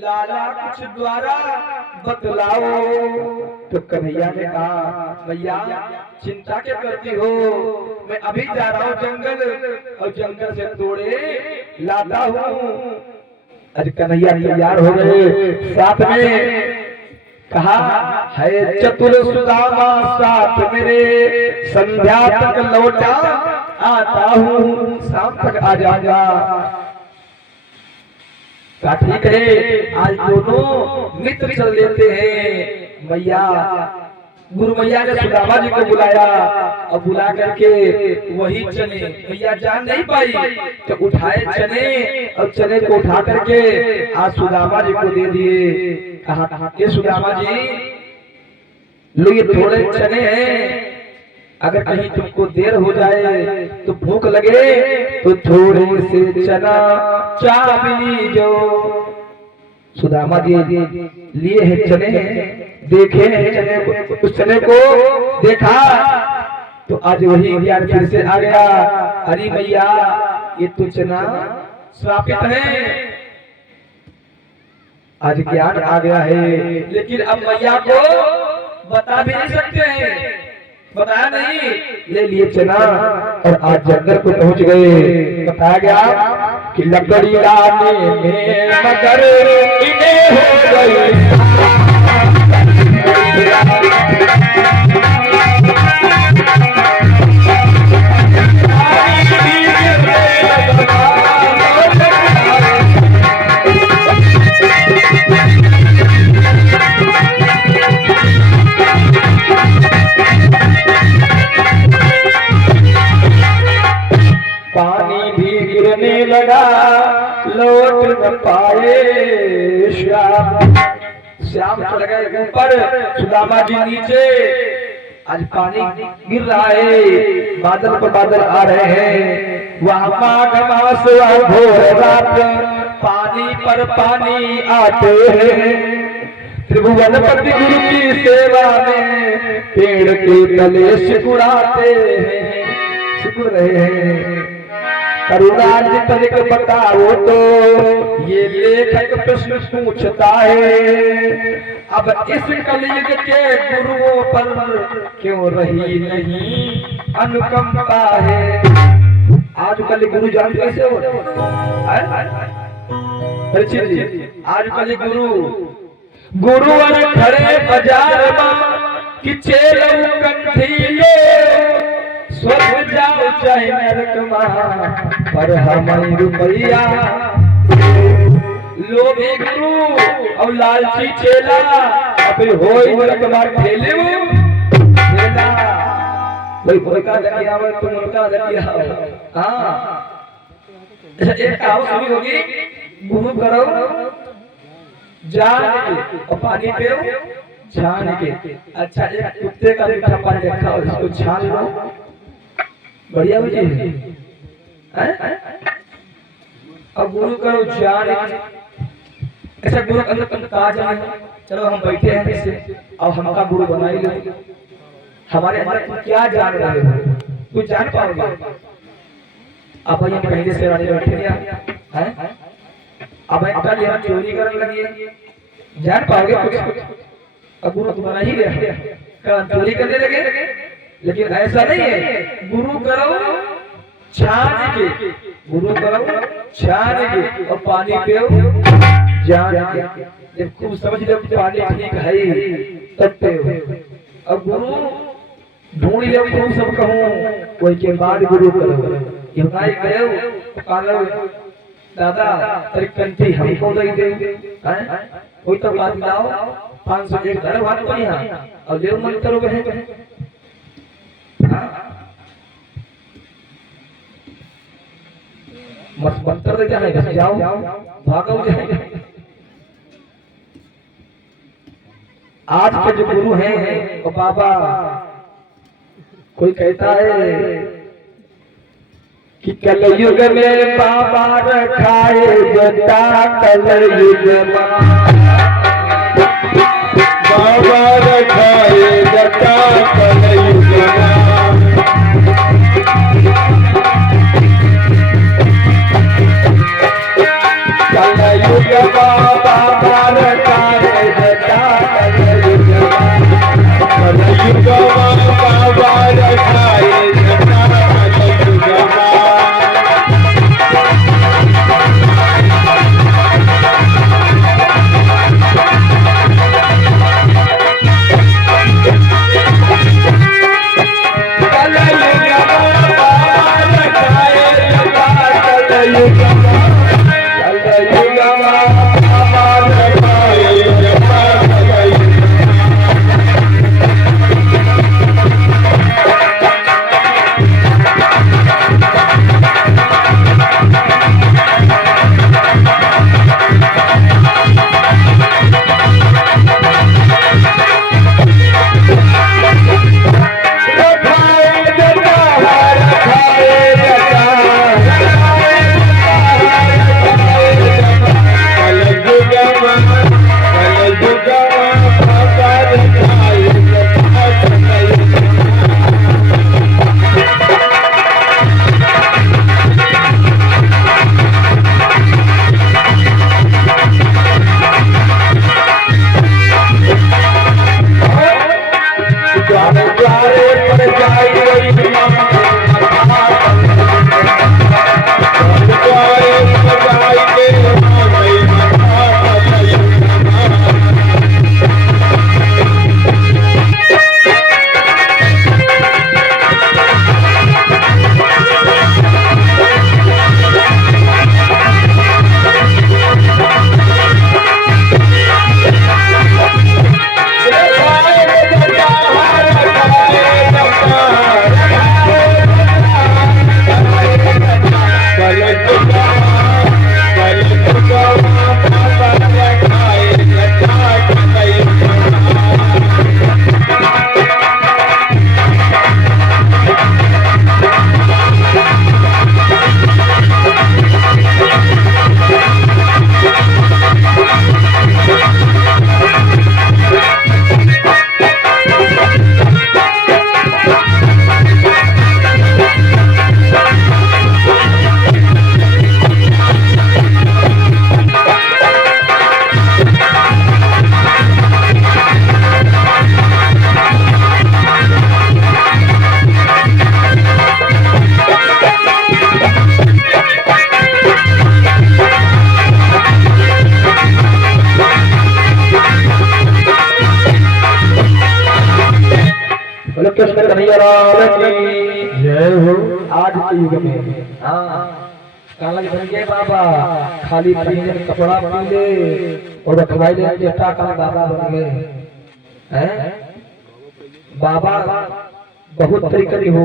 लाला कुछ द्वारा बतलाओ। तो कन्हैया ने कहा भैया चिंता क्या करती हो, मैं अभी जा रहा हूँ जंगल और जंगल से तोड़े लाता हूँ। आज कन्हैया तैयार हो गए, साथ में कहा है चतुर सुदामा साथ मेरे, संध्या तक लौटा आता हूँ, शाम तक आ जाऊंगा। कहा ठीक है, आज दोनों मित्र चल देते हैं। मैया गुरु मैया ने सुदामा जी को बुलाया और बुला करके वही चने मैया जान नहीं पाई तो उठाए चने और चने को उठा करके आज सुदामा जी को दे दिए। कहा ये सुदामा जी लो ये थोड़े चने हैं, अगर कहीं तुमको देर हो जाए तो भूख लगे तो थोड़े से चना चाप लीजो। सुदामा जी लिए हैं चने, देखे हैं चने को, उस चने को देखा तो आज वही ज्ञान फिर से आ गया। अरे भैया ये तो चना श्रापित है, आज ज्ञान आ गया है, लेकिन अब मैया को बता भी नहीं सकते हैं, बताया नहीं, ले लिए चना और आज जंगल को पहुंच गए। बताया गया कि लकड़ी लाने में मगर इन्हें हो गई। पानी भी गिरने लगा लौट न पाए श्याम। श्याम चढ़ गए ऊपर, सुदामा जी नीचे। आज पानी गिर रहा है, बादल पर बादल आ रहे हैं, वहाँ माघ मास घोर रात, पानी पर पानी आते हैं। त्रिभुवनपति गुरु की सेवा में पेड़ के तले सिकुड़ाते हैं, सिकुड़ रहे हैं। करुणार्जित बताओ तो ये लेखक प्रश्न पूछता है, अब इस कलयुग के गुरुओं पर क्यों रही नहीं अनुकंपा है। आजकल गुरु जान कैसे हो आजकल गुरुवर खड़े बाजार कि चेलो कंठीले स्वर्ग जाओ चाहे नरक पर हमारी रुपया। लोभी गुरु और लालची चेला अबे होई नरक मार ठेले वो चेला भाई उनका दकिया हो तुम उनका दकिया हो। हाँ एक कहावत सुनी होगी, गुरु करो जान के और पानी पियो छान के। अच्छा एक कुत्ते का मीठा पानी रखा हो, इसको छान लो, बढ़िया हो जाएगी। अब गुरु करो जान, ऐसा गुरु अंदर कहा जाए चलो हम बैठे हैं इससे अब हमका गुरु बना ही लो। हमारे अंदर तुम क्या जान रहे हो, कुछ जान पाओगे? अब हम पहले से वाले बैठे हैं, अब कल यहाँ चोरी करने लगी, जान पाओगे कुछ? अब गुरु तो बना ही रहा, चोरी करने लगे, लेकिन ऐसा नहीं है। गुरु करो छान के, गुरु करो छान के और पानी पियो जान के। जब खूब समझ लो पानी ठीक है तब पियो। अब गुरु ढूंढ लो खूब सब कहूँ, कोई के बाद गुरु करो। युगाई गए कालो दादा तेरी कंठी हमको दे दे, कोई तो बात लाओ 500 एक घर बात को यहाँ और देव मन करो बहन। मत मंत्र दे जाए बस जाओ भागो जाए। आज के जो गुरु हैं वो बाबा, कोई कहता है कि कलयुग में बाबा रखाए जटा, कलयुग में बाबा रखाए जटा, कलयुग कलयुग कृष्ण कन्हैया लाल की जय हो। आज के युग में काला बन गए बाबा, खाली पीने कपड़ा पीले और रखवाई ले जेठा का बाबा बन गए हैं। बाबा बहुत तरीके के हो।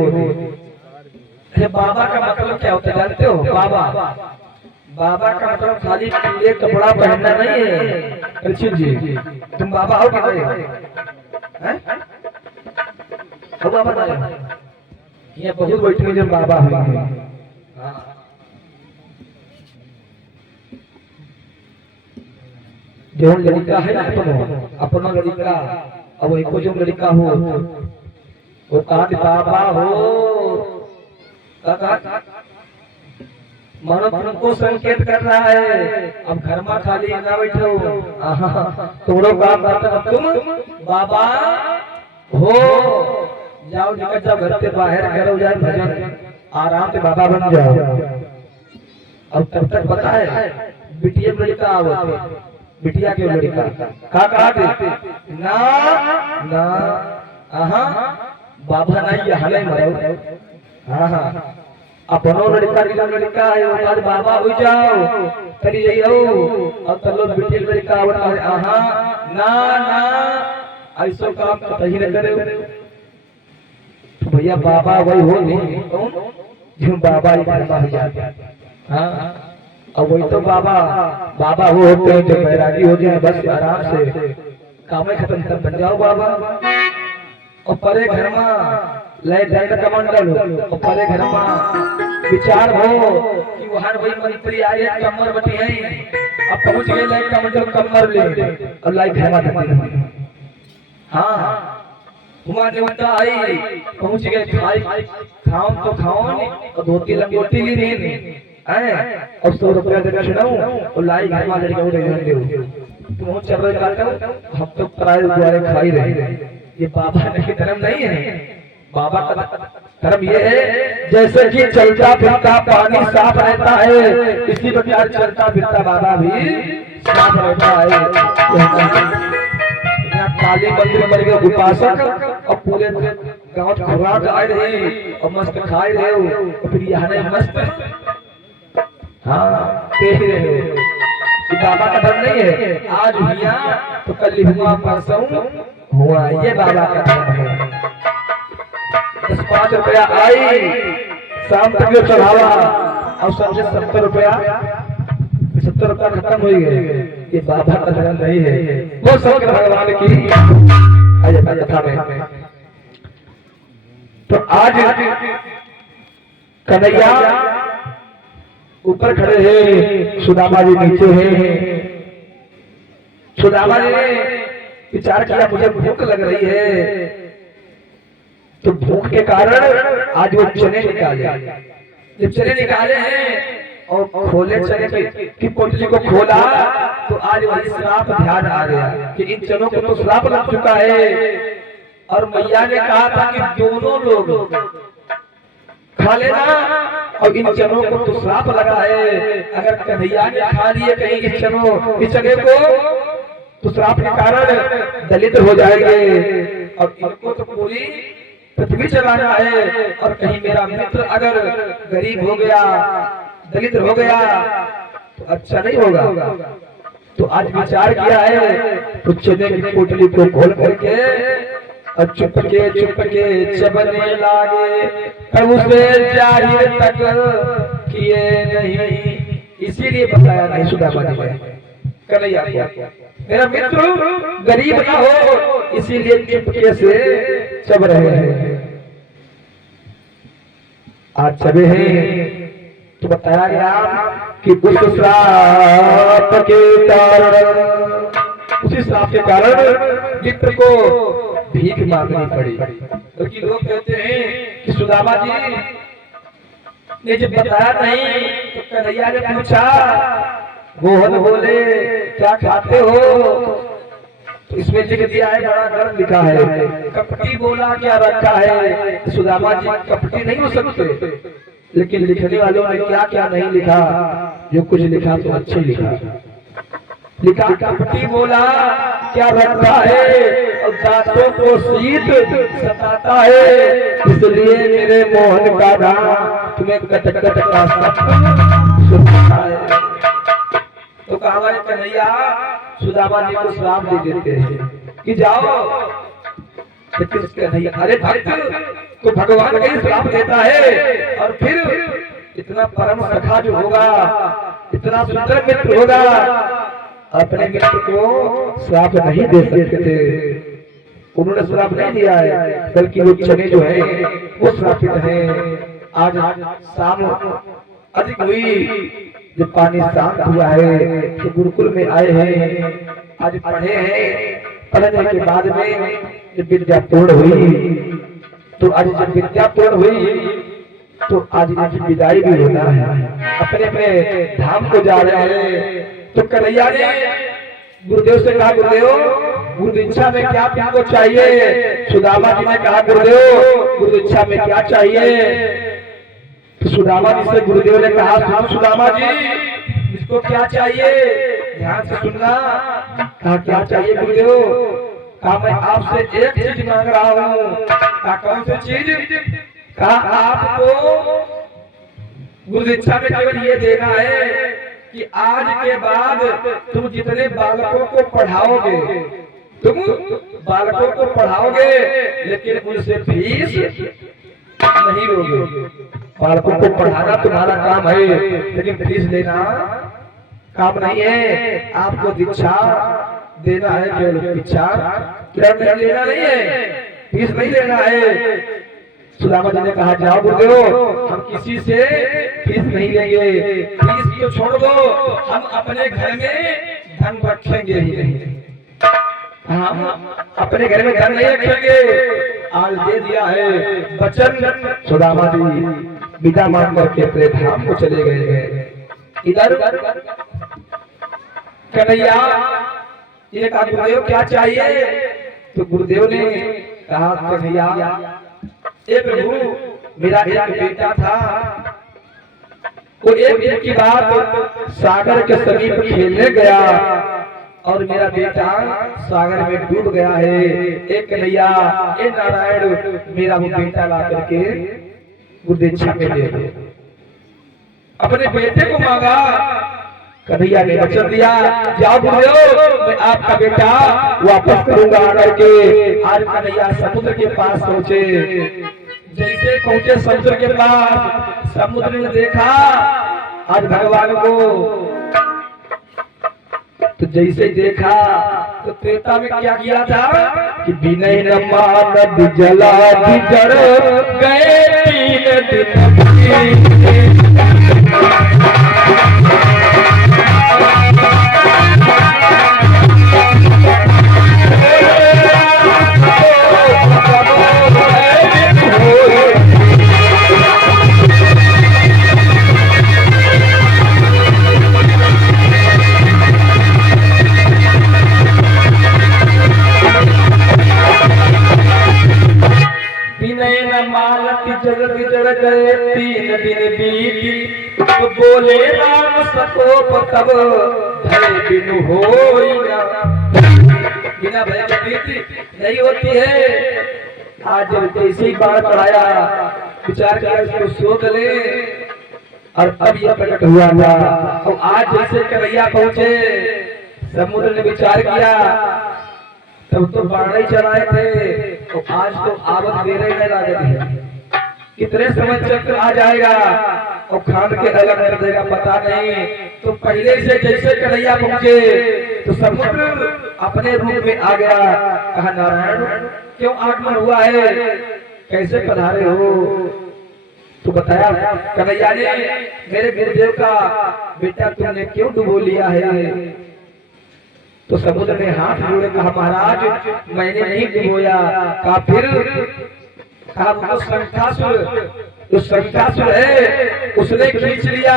बाबा का मतलब क्या होता है जानते हो? बाबा का मतलब खाली पीले कपड़ा पहनना नहीं है। परीक्षित जी, तुम बाबा हो क्या हैं? बाबा ये बहुत बैठे जब बाबा हुए जो लड़का है ना अपना लड़का, अब एक जो लड़का हो वो कहा बाबा हो, मानो तुमको संकेत कर रहा है। अब घर में खाली ना बैठो, तोड़ो काम करता तुम बाबा हो जाओ, निकल जाओ घर से बाहर, करो जाए भजन, आराम से बाबा बन जाओ। अब तब तक पता है बिटिया लड़का आवत, बिटिया के लड़का का कहा ना ना बाबा नहीं हले मरो। अपनो लड़का की लड़का है वो आज बाबा हो जाओ करी जाइयो। अब चलो बिटिया लड़का आवत ना ना ऐसा काम कहीं न करे। भैया बाबा वही हो नहीं कौन जो बाबा ही बाबा हो जाता। अब वही तो बाबा वो होते हैं जो बैरागी हो जाए, बस आराम से काम खत्म तब बन जाओ बाबा। और परे घर में ले दंड कमंडल और परे घर में विचार हो कि वहां वही मंत्री आए कमर बटी है। अब पहुंच गए ले कमंडल कमर ले और लाई घर में हुआ देवता आई, पहुंच गए खाई खाओ तो खाओ और धोती लंगोटी ली नहीं। और 100 रुपया देकर सुनाऊं और लाई घर में लड़के उड़े गए तुम चल रहे काटो हम तो पराए द्वारे खाई रहे। ये बाबा नहीं धर्म नहीं है। बाबा का धर्म ये है जैसे कि चलता फिरता पानी साफ रहता है इसी प्रकार चलता फिरता बाबा भी साफ रहता है। काली मंदिर बन गए उपासक और पूरे गांव खुराक आए रहे और मस्त खाए रहे हो और फिर यहाँ मस्त हाँ कह रहे हो। बाबा का धर्म नहीं है आज हुआ तो कल हुआ परसों हुआ ये बाबा का धर्म है। 10-5 रुपया आई शाम तक जो चढ़ावा और समझे 70 रुपया 70 रुपया खत्म हो गए। ये बाबा का धर्म नहीं है। वो शंकर भगवान की कथा में तो आज कन्हैया ऊपर खड़े हैं सुदामा जी नीचे हैं। सुदामा जी ने विचार किया मुझे भूख लग रही है तो भूख के कारण आज वो चने निकाले। जब चने निकाले हैं और खोले चने की पोटली को खोला तो आज वही श्राप ध्यान आ गया कि इन चनों को तो श्राप लग चुका है। और मैया ने कहा था कि दोनों लोग खा लेना और इन चनों को तो श्राप लगा है। अगर कन्हैया ने खा लिए कहीं इस चने को तो श्राप के कारण दलित हो जाएंगे और इनको तो पूरी पृथ्वी चलाना है। और कहीं मेरा मित्र अगर गरीब हो गया दलित हो गया तो अच्छा नहीं होगा। तो आज विचार किया है तो चने की पोटली को खोल करके और चुपके चबने लागे तब उसे जाहिर तक किए नहीं। इसीलिए बताया नहीं सुदामा जी ने कन्हैया मेरा मित्र गरीब ना हो इसीलिए चुपके से चब रहे हैं। आज चबे हैं तो बताया गया कि उस श्राप के कारण उसी श्राप के कारण मित्र को भीख मांगनी पड़ी। क्योंकि लोग कहते हैं कि सुदामा जी ने जब बताया नहीं तो कन्हैया ने पूछा मोहन बोले क्या खाते हो तो इसमें लिख दिया है बड़ा गर्म लिखा है कपटी बोला क्या रखा है। सुदामा जी कपटी नहीं हो सकते लेकिन लिखने वालों ने क्या क्या नहीं लिखा जो कुछ लिखा तो अच्छे लिखा कपटी बोला क्या रखा है और दांतों को शीत सताता है इसलिए मेरे मोहन का नाम तुम्हें कटकट का सत्ता है। तो कहा कन्हैया सुदामा जी को श्राप दे देते हैं कि जाओ कन्हैया अरे भक्त तो भगवान का ही श्राप देता है और फिर इतना परम सखा जो होगा इतना सुंदर मित्र होगा अपने मित्र को श्राप नहीं दे सकते थे। उन्होंने श्राप नहीं दिया है बल्कि वो चने जो है वो श्रापित है। आज शाम अधिक हुई जब पानी शांत हुआ है तो गुरुकुल में आए हैं आज पढ़े हैं। पढ़ने के बाद में जब विद्या पूर्ण हुई तो आज जब विद्या पूर्ण हुई तो आज इनकी विदाई भी होना है। अपने अपने धाम को जा रहे हैं तो कन्हैया ने गुरुदेव से कहा गुरुदेव गुरु दीक्षा में क्या तुमको चाहिए। सुदामा जी ने कहा गुरुदेव गुरु दीक्षा में क्या चाहिए। तो सुदामा जी से गुरुदेव ने कहा सुदामा जी इसको क्या चाहिए ध्यान से सुनना। कहा क्या चाहिए गुरुदेव। कहा मैं आपसे एक चीज मांग रहा हूँ। कहा कौन सी चीज। कहा आपको गुरु दीक्षा में केवल ये देना है कि आज के बाद तुम जितने बालकों को पढ़ाओगे तुम बालकों को पढ़ाओगे लेकिन उनसे फीस नहीं लोगे। बालकों को पढ़ाना तुम्हारा काम है लेकिन फीस लेना काम नहीं है। आपको दीक्षा देना है केवल दीक्षा लेना नहीं है फीस नहीं लेना है। सुदामा जी ने कहा जाओ गुरुदेव हम किसी से फीस नहीं लेंगे। फीस को छोड़ दो हम अपने घर में धन रखेंगे ही नहीं। हाँ अपने घर में धन नहीं रखेंगे। आज दे दिया है वचन सुदामा जी विदा मांग करके अपने धाम को चले गए। इधर कन्हैया ये कहा गुरुदेव क्या चाहिए? तो गुरुदेव ने कहा कन्हैया ए प्रभु मेरा एक बेटा था, वो एक दिन की बात सागर के समीप खेलने गया और मेरा बेटा सागर में डूब गया है। एक कन्हैया ए नारायण मेरा वो बेटा ला करके गुरुदेव छापे दे दो। अपने बेटे को मांगा, कन्हैया ने वचन दिया जाओ गुरुदेव मैं आपका बेटा वापस करूंगा आकर के। आज कन्हैया समुद्र के पास पहुंचे। जैसे पहुंचे समुद्र के पास, समुद्र ने देखा आज भगवान को, तो जैसे देखा तो त्रेता में क्या किया था कि विनय न मानव जला जड़ गए 3 दिन। जगत जड़ गए 3 दिन बीत, तो बोले राम सकोप तब भय बिनु होई ना। बिना भय के प्रीति नहीं होती है। आज जब जैसे ही बाढ़ पड़ाया विचार किया इसको सोच ले, और अब यह प्रकट हुआ था। और आज जैसे कन्हैया पहुंचे, समुद्र ने विचार किया तब तो बाढ़ ही चलाए थे, तो आज तो आवत दे रहे हैं कितने समय चक्र आ जाएगा और खान के अलग कर देगा पता नहीं। तो पहले से जैसे कन्हैया पहुंचे तो समुद्र अपने रूप में आ गया। कहा नारायण क्यों आगमन हुआ है, कैसे पधारे हो? तो बताया कन्हैया ने मेरे गुरुदेव का बेटा तुमने क्यों डुबो लिया है? तो समुद्र ने हाथ जोड़े कहा महाराज मैंने नहीं डुबोया। कहा फिर? कहा वो शंखासुर, जो शंखासुर है उसने खींच लिया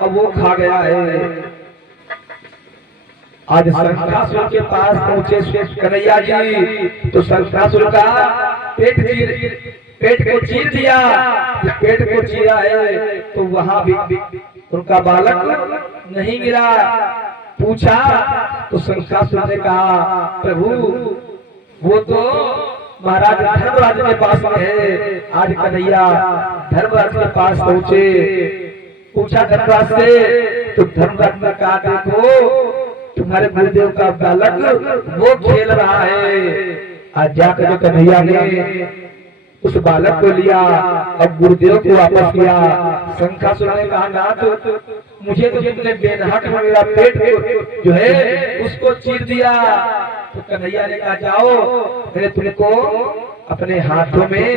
और वो खा गया है। आज शंखासुर के पास पहुंचे कन्हैया जी, तो शंखासुर का पेट को चीर दिया। पेट को चीरा है तो वहां भी उनका बालक नहीं गिरा। पूछा तो शंखासुर ने कहा प्रभु वो तो महाराज धर्मराज के पास में है। आज कन्हैया धर्मराज के पास पहुंचे, पूछा धर्मराज से, तो धर्मराज ने कहा देखो तुम्हारे गुरुदेव का बालक वो खेल रहा है। आज जाकर जो कन्हैया ने उस बालक को लिया और गुरुदेव को वापस किया। शंखासुर ने कहा नाथ मुझे तो तुमने बेनहक मेरा पेट जो है उसको चीर दिया। तो कन्हैया ने कहा जाओ मैं तुमको अपने हाथों में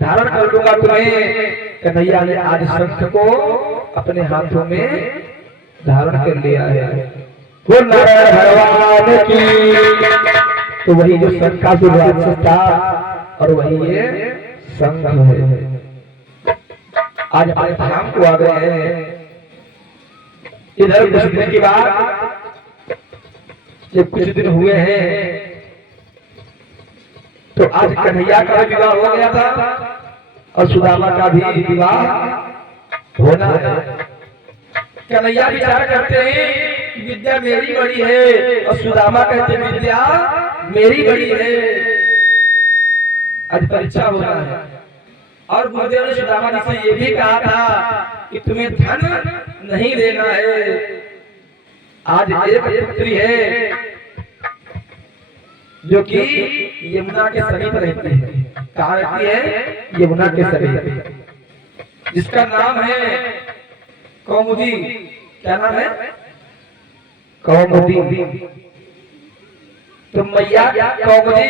धारण कर लूंगा तुम्हें। कन्हैया ने आज शंख को अपने हाथों में धारण कर लिया है। वो नारायण भगवान की। तो वही जो शंखासुर राक्षस था और वही ये संघ है। आज हमारे धाम को आ गए हैं। इधर कुछ दिन की बात, जब कुछ दिन हुए हैं तो आज कन्हैया का विवाह हो गया था और सुदामा का भी विवाह होना है। कन्हैया विचार करते हैं विद्या मेरी बड़ी है और सुदामा कहते विद्या मेरी बड़ी है। आज परीक्षा हो रहा है और गुरुदेव ने सुदामा जी से ये भी कहा था कि तुम्हें धन नहीं लेना है। आज एक पुत्री है जो कि यमुना के समीप रहती है। कहाँ रहती है? यमुना के समीप, जिसका नाम है कौमुदी। क्या नाम है? कौमुदी। तो मैया कौमुदी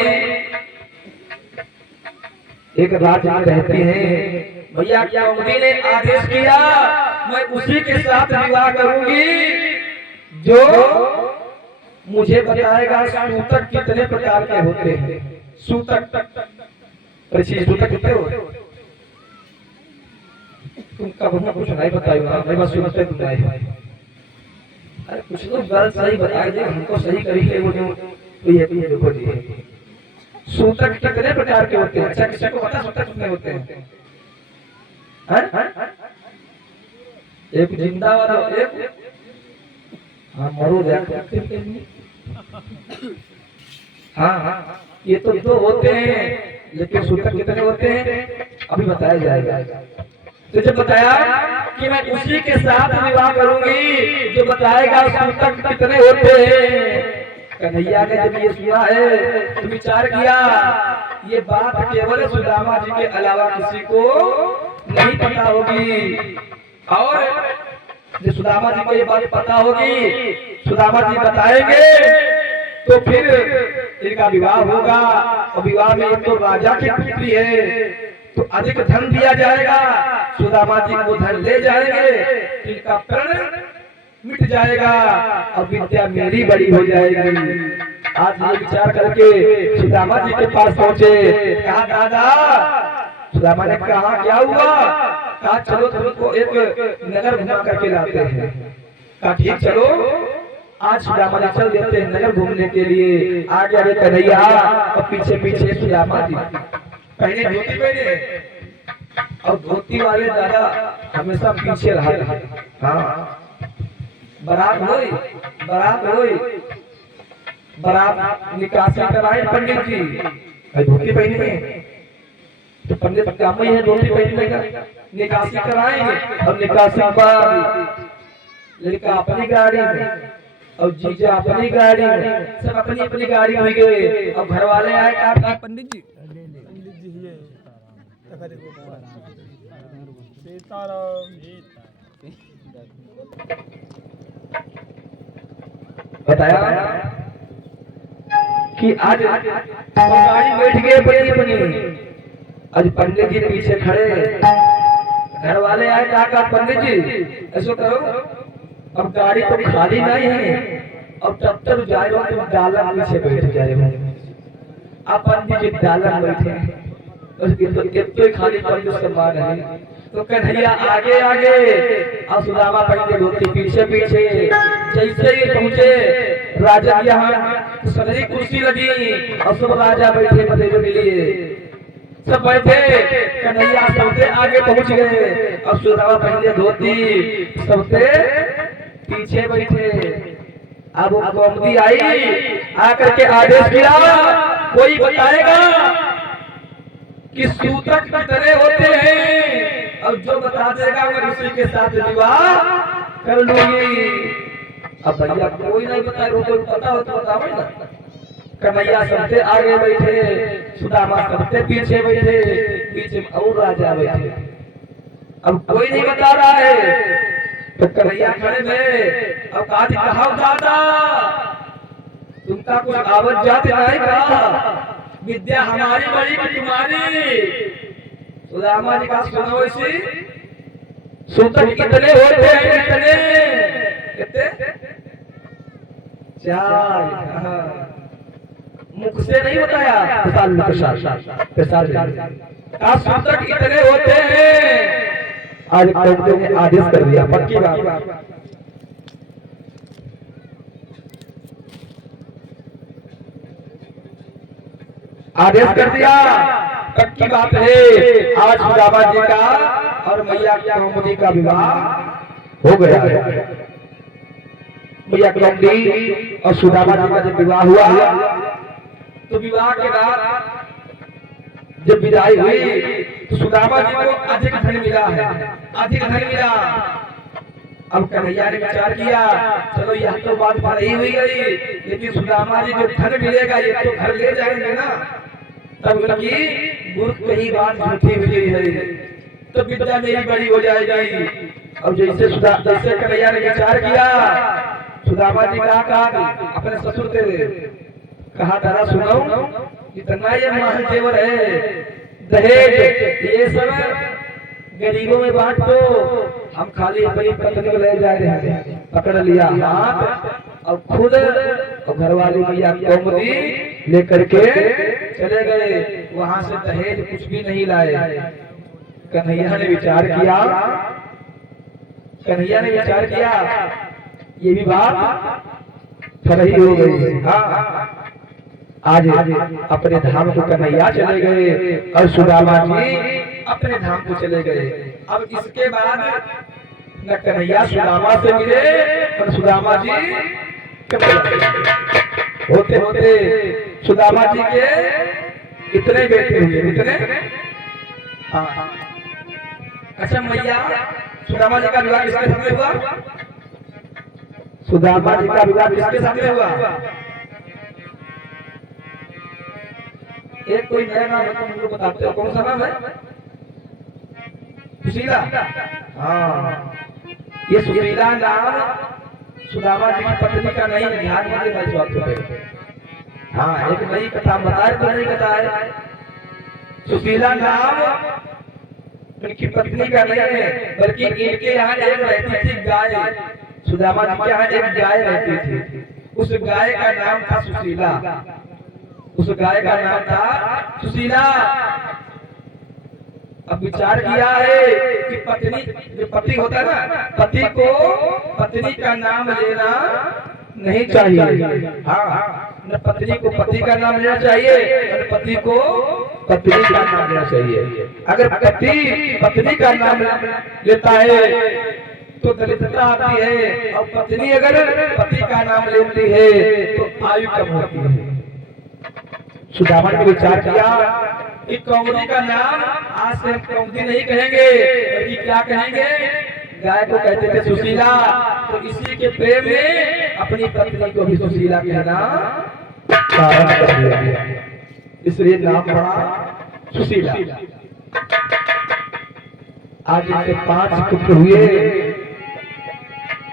एक राज्य में रहती है। मैया कौमुदी ने आदेश किया मैं उसी के साथ विवाह करूंगी जो मुझे बताएगा सूतक कितने प्रकार के होते हैं। सूतक सूतक कितने होते? तुम कब ना कुछ नहीं बताई मैं बस सुनते तुम नहीं। अरे कुछ तो गलत सही बताए दे, हमको सही करी वो जो ये देखो जी। सूतक कितने प्रकार के होते हैं? अच्छा किसी को पता सूतक कितने होते हैं? हैं? एक जिंदा वाला, एक हाँ मरो हाँ ये तो दो होते हैं, लेकिन सूतक कितने होते हैं अभी बताया जाएगा। तो जब बताया कि मैं उसी के साथ विवाह करूंगी जो बताएगा सूतक कितने होते हैं। कन्हैया ने जब ये सुना है तो विचार किया ये बात केवल सुदामा जी के अलावा किसी को नहीं पता होगी, और जो सुदामा जी को ये बात पता होगी, सुदामा जी बताएंगे तो फिर इनका विवाह होगा। और विवाह में एक तो राजा की पुत्री है तो अधिक धन दिया जाएगा, सुदामा जी को धन ले जाएंगे, इनका प्रण मिट जाएगा और विद्या मेरी बड़ी हो जाएगी। आज ये विचार करके सुदामा जी के पास पहुंचे, कहा दादा, सुदामा ने कहा क्या हुआ? कहा चलो तुमको एक नगर घुमा करके लाते हैं। कहा ठीक चलो, आज सुदामा जी चल देते हैं नगर घूमने के लिए। आगे आगे कन्हैया और पीछे पीछे सुदामा जी। पहले धोती पहने और धोती वाले दादा हमेशा पीछे रहा। हाँ बारात होई बारात निकासी कराए पंडित जी, धोती पहने तो पंडित काम ही है धोती पहनने का। निकासी कराएंगे और निकासी बाद लड़का अपनी गाड़ी में और जीजा अपनी गाड़ी में, सब अपनी अपनी गाड़ी हो गए। और घर वाले आए कहा पंडित जी बताया कि आज गाड़ी बैठ गए अपनी। आज पंडित जी पीछे खड़े, घर वाले आए कहा पंडित जी ऐसा करो अब गाड़ी तो खाली नहीं है, अब तब तक जाए हो तुम डाला पीछे बैठ जाए हो। आप पंडित जी डाला बैठे तो खाली पंडित सम्मान है। तो कन्हैया आगे आगे और सुदामा पंडित धोती पीछे पीछे। जैसे ही पहुंचे राजा के यहाँ सदरी कुर्सी लगी और सब राजा बैठे बधेरे के लिए सब बैठे। कन्हैया सबसे आगे पहुंच गए और सुदामा पंडित धोती सबसे पीछे बैठे। अब वो कौमदी आई आकर के आदेश किया कोई बताएगा कि सूतक कितने होते हैं, और जो बता देगा मैं उसी के साथ विवाह कर लूंगी। अब भैया कोई नहीं बताए, कोई पता हो तो बताओ ना। कन्हैया सबसे आगे बैठे, सुदामा सबसे पीछे बैठे, पीछे और राजा बैठे। अब कोई नहीं बता रहा है तो कन्हैया खड़े में अब काज कहा दादा तुमका कुछ आवत जाते नहीं कहा, विद्या हमारी बड़ी की तुम्हारी। सुदामा जी का सुनो इसी सूतक कितने होते हैं? कितने? चार। मुख से नहीं बताया, प्रसाद सूतक कितने होते हैं? आज कौमदी ने आदेश कर दिया, पक्की बात। आदेश कर दिया, पक्की बात है। आज सुदामा जी का और मैया कौमदी का विवाह हो गया है। मैया कौमदी और सुदामा जी का जब विवाह हुआ तो विवाह के बाद जब विदाई हुई तो सुदामा जी को अधिक धन मिला है, अधिक धन मिला। अब कन्हैया ने विचार किया चलो यह तो बात नहीं हुई गई, लेकिन सुदामा जी जो धन मिलेगा ये तो घर ले जाएंगे ना। तब उनकी मूर्ख कही बात झूठी हुई है तो विद्या मेरी बड़ी हो जाएगी। अब जैसे कन्हैया ने विचार किया सुदामा जी कहा अपने ससुर से कहा दादा सुनो इतना ये महल जेवर है, दहेज ये सब गरीबों में बांट दो, हम खाली अपनी पत्नी को ले जा रहे हैं। पकड़ लिया हाथ और खुद और घरवाली मैया कौमदी लेकर के चले गए। वहां से दहेज कुछ भी नहीं लाए। कन्हैया ने विचार किया, कन्हैया ने विचार किया ये भी बात सही हो गई। हाँ, आज अपने धाम को कन्हैया चले गए और सुदामा जी अपने धाम को चले गए। अब इसके बाद न कन्हैया सुदामा से मिले और सुदामा जी होते होते सुदामा जी के इतने बेटे हुए, इतने। हाँ, अच्छा मैया, सुदामा जी का विवाह किसके साथ में हुआ? सुदामा जी का विवाह किसके साथ में हुआ? एक कोई नया नाम है तो मुझे बताते हो, कौन सा नाम है? सुशीला। हाँ, ये सुशीला नाम सुदामा जी की पत्नी का नहीं, ध्यान में देना इस बात को। हाँ, एक नई कथा बताए तो नई कथा है। सुशीला नाम उनकी पत्नी का नहीं है, बल्कि इनके यहाँ एक रहती थी गाय। सुदामा जी के यहाँ एक गाय रहती थी, उस गाय का नाम था सुशीला। उस गाय का नाम था सुशीला। अब विचार किया है कि पत्नी, जो पति होता है ना, पति को पत्नी का नाम लेना नहीं चाहिए। हाँ, न पत्नी को पति का नाम लेना चाहिए और पति को पत्नी का नाम लेना चाहिए। अगर पति पत्नी का नाम लेता है तो दरिद्रता आती है, और पत्नी अगर पति का नाम लेती है तो आयु कम होती है। सुदामा ने विचार किया कि कौंदी का नाम आज से हम कौंदी नहीं कहेंगे, बल्कि क्या कहेंगे? गाय को कहते थे सुशीला, तो इसी के प्रेम में अपनी पत्नी को भी सुशीला कहना प्रारंभ कर दिया, इसलिए नाम पड़ा सुशीला। आज इनके 5 पुत्र हुए।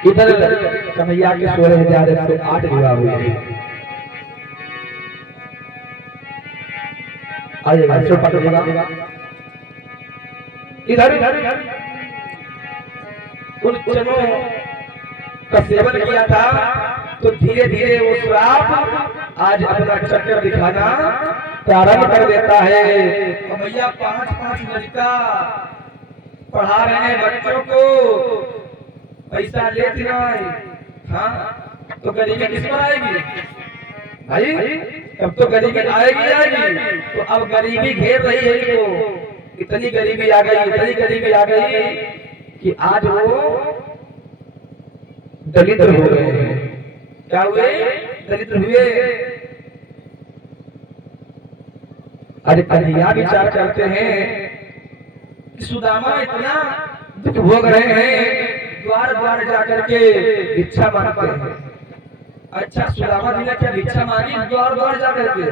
इधर कन्हैया के 16,108 विवाह हुए। आइएगा इधर उन चनों का सेवन किया था, तो धीरे धीरे वो श्राप आज अपना चक्कर दिखाना प्रारंभ कर देता है। और भैया 5-5 लड़का पढ़ा रहे हैं बच्चों को, पैसा लेते नहीं। हाँ, तो गरीबी किस पर आएगी भाई? तब तो गरीबी आएगी। तो अब गरीबी घेर रही है इनको, इतनी गरीबी आ गई, इतनी गरीबी आ गई कि आज वो दलित हो गए। क्या हुए? दलित हुए। अरे कन्हैया विचार करते हैं कि सुदामा इतना दुख भोग रहे हैं, द्वार द्वार जाकर के भिक्षा मांगते हैं। अच्छा, सुदामा जी ने क्या भिक्षा मांगी द्वार द्वार जाकर के?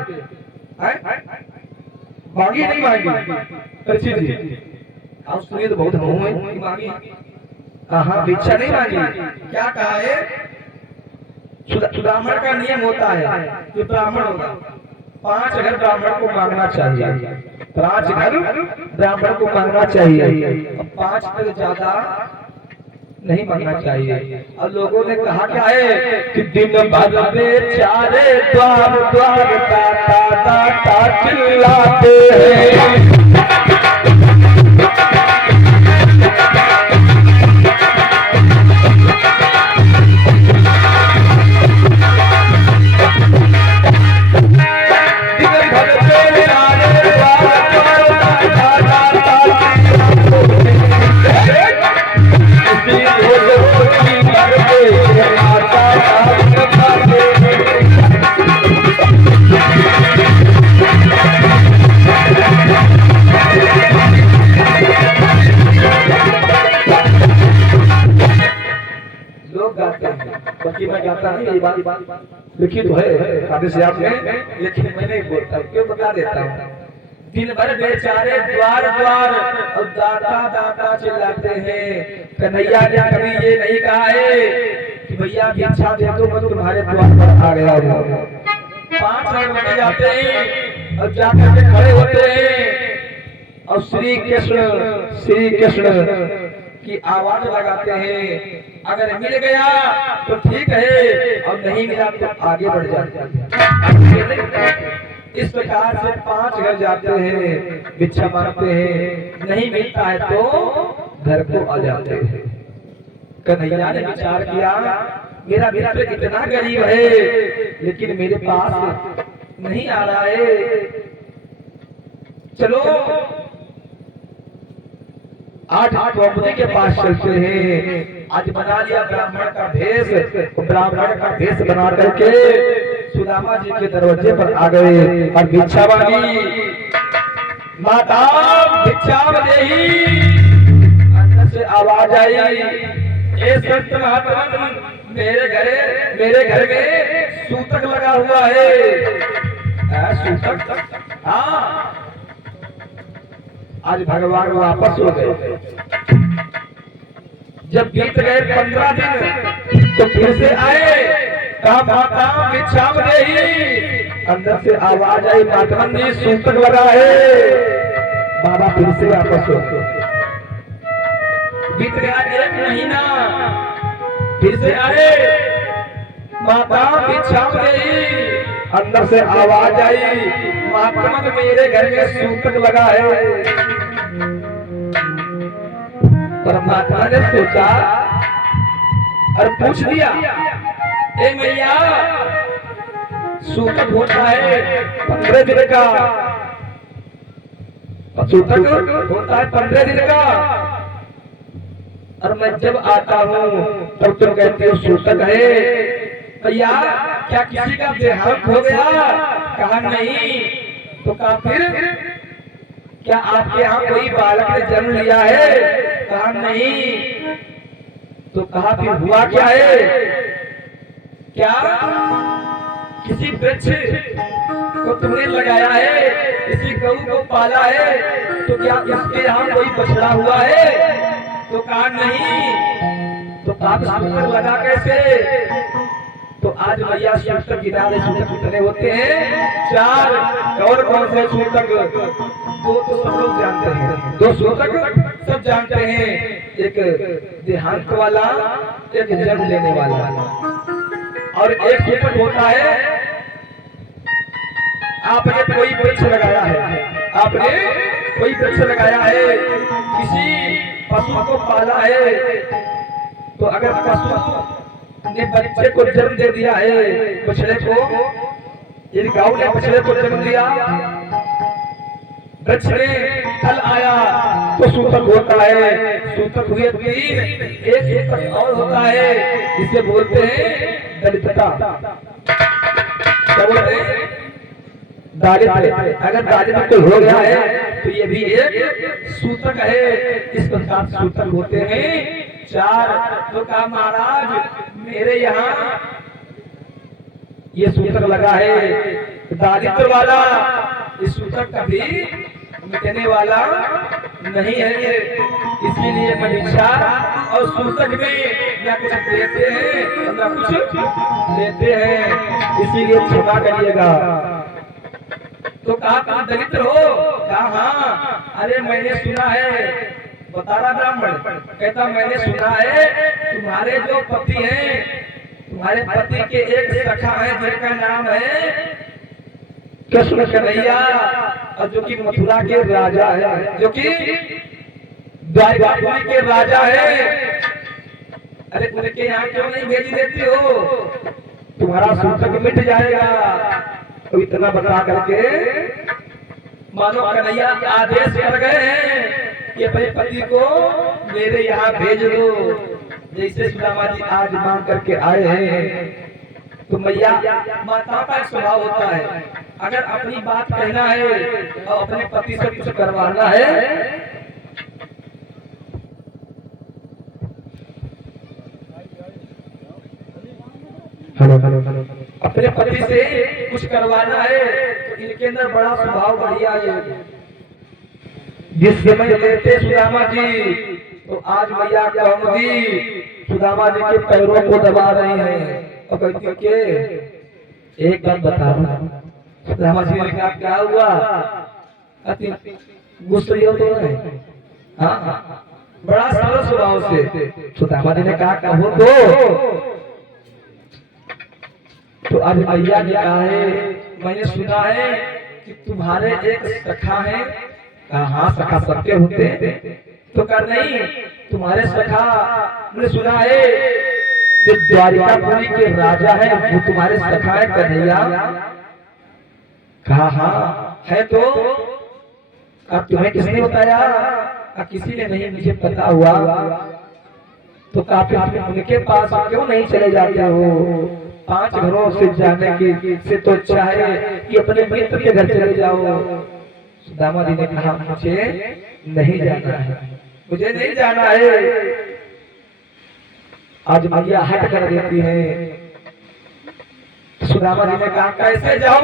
मांगी नहीं मांगी? अच्छी जी आप सुनिए तो बहुत हम हैं मांगी। हाँ, भिक्षा नहीं मांगी। क्या कहा है? ब्राह्मण का नियम होता है कि ब्राह्मण होगा 5 घर ब्राह्मण को मांगना चाहिए, 5 घर ब्राह्मण को मांगना चाहिए, 5 से ज्यादा नहीं मांगना चाहिए। और लोगों ने कहा क्या है कि दिन भर में 4 द्वार द्वार दाता चिल्लाते हैं। बाकी मैं कहता नहीं, ये बात लिखी तो है काफी से आपने, लेकिन मैं नहीं बोलता, क्यों बता देता हूँ। दिन भर बेचारे द्वार द्वार और दाता दाता चिल्लाते हैं। कन्हैया ने कभी ये नहीं कहा है कि भैया भिक्षा दे दो, मैं तुम्हारे द्वार पर आ गया हूँ। 5 लोग बने जाते हैं और जाकर के खड़े होते हैं और श्री कृष्ण की आवाज लगाते हैं। अगर मिल गया तो ठीक है, और नहीं मिला तो आगे बढ़ जाते हैं। इस प्रकार से 5 घर जाते हैं, भिक्षा मांगते हैं, नहीं मिलता है तो घर को आ जाते हैं। कन्हैया ने विचार किया, मेरा मित्र इतना गरीब है लेकिन मेरे पास नहीं आ रहा है, चलो 8 द्रौपदी के पास चलते हैं। आज बना लिया ब्राह्मण का भेष, ब्राह्मण का भेष बना करके सुदामा जी के दरवाजे पर आ गए और भिक्षा मांगी। माता भिक्षा देही, अंदर से आवाज आई, ए संत महात्मा, मेरे घर में सूतक लगा हुआ है। सूतक? हाँ, आज भगवान वापस हो गए। जब बीत गए 15 दिन तो फिर से आए, कहा माता भिक्षा देही। अंदर से आवाज आई, माता जी सूतक लगा है। बाबा फिर से वापस हो गए। बीत गया 1 महीना, फिर से आए, माता भिक्षा देही। अंदर से आवाज आई, माता मेरे घर में सूतक लगा है। परमात्मा ने सोचा और पूछ दिया, ए मैया सूतक होता है 15 दिन का, सूतक होता है 15 दिन का, और मैं जब आता हूँ तब तुम कहते हो सूतक है। भैया क्या किसी का देहांत हो गया? कहा नहीं। तो कहा फिर क्या आपके यहाँ कोई बालक ने जन्म लिया है? कहा नहीं। तो कहा फिर हुआ क्या है? क्या किसी वृक्ष को तुमने लगाया है, किसी गऊ को पाला है, तो क्या इसके यहाँ कोई बछड़ा हुआ है? तो कहा नहीं। तो कहा सूतक लगा कैसे? तो आज भैया सूतक गिना रहे, सूतक कितने होते हैं? 4। और कौन से सूतक? 2 तो सब लोग जानते हैं, 2 सूतक सब जानते हैं, एक देहांत वाला, एक जन्म लेने वाला, और एक सूतक होता है आपने कोई वृक्ष लगाया है, आपने कोई वृक्ष लगाया है, किसी पशु को पाला है, तो अगर पशु ने बच्चे को जन्म दे दिया है, बछड़े को, यदि गांव ने बछड़े को जन्म दिया, वृक्ष में फल आया तो सूतक होता है। सूतक हुए 3, एक सूतक और होता है, इसे बोलते हैं दलितता। क्या बोलते हैं? दारिद्र्य। अगर दारिद्र्य कोई हो गया है तो ये भी एक सूतक है। इस प्रकार सूतक होते हैं 4। तो कहा महाराज मेरे यहाँ ये सूतक लगा है, दारिद्र्य वाला, इस सूतक कभी मिटने वाला नहीं है, इसीलिए मैं भिक्षा और सूतक में या कुछ देते हैं और ना कुछ लेते हैं, इसीलिए क्षमा करिएगा। तो कहा तुम दरिद्र हो? कहा हाँ। अरे मैंने सुना है, बता रहा ब्राह्मण, कहता मैंने सुना है तुम्हारे जो पति हैं, तुम्हारे पति के एक सखा है जिनका नाम है कृष्ण कन्हैया, और जो कि मथुरा के राजा है, जो कि द्वारकापुरी के राजा है। अरे उनके यहाँ क्यों नहीं भेज देती हो? तुम्हारा सूतक मिट जाएगा। तो इतना बता करके मानो कन्हैया आदेश कर गए हैं कि अपने पति को मेरे यहाँ भेज दो। जैसे सुदामा जी आज मांग करके आए हैं, तो मैया माता का स्वभाव होता है, अगर अपनी बात कहना है और अपने पति से कुछ करवाना है, अपने पति से कुछ करवाना है तो इनके अंदर बड़ा स्वभाव बढ़िया है। जिस समय लेते सुदामा जी, तो आज मैया कहूंगी सुदामा जी के पैरों को दबा रही हैं और कहती के एक बात बता रहा हूं। सुदामा जी ने कहा क्या हुआ? अति गुस्से तो है, हाँ, बड़ा सरल स्वभाव से। सुदामा जी ने कहा कहो तो आज मैया ने कहा है मैंने सुना है कि तुम्हारे एक सखा है? कहा हाँ सखा सबके होते हैं। तो कर नहीं, तुम्हारे सखा ने सुना है जो द्वारिकापुरी के राजा है वो तुम्हारे सखा है कन्हैया। कहा हाँ है। तो अब तुम्हें किसने बताया? किसी ने नहीं, मुझे पता हुआ। तो काफी उनके पास क्यों नहीं चले जाते हो? 5 घरों से जाने की से तो अच्छा है कि अपने मित्र के घर चले जाओ। सुदामा जी ने कहा मुझे नहीं जाना है, मुझे नहीं जाना है। आज मैया हट कर देती है। सुदामा जी ने कहा कैसे जाऊं?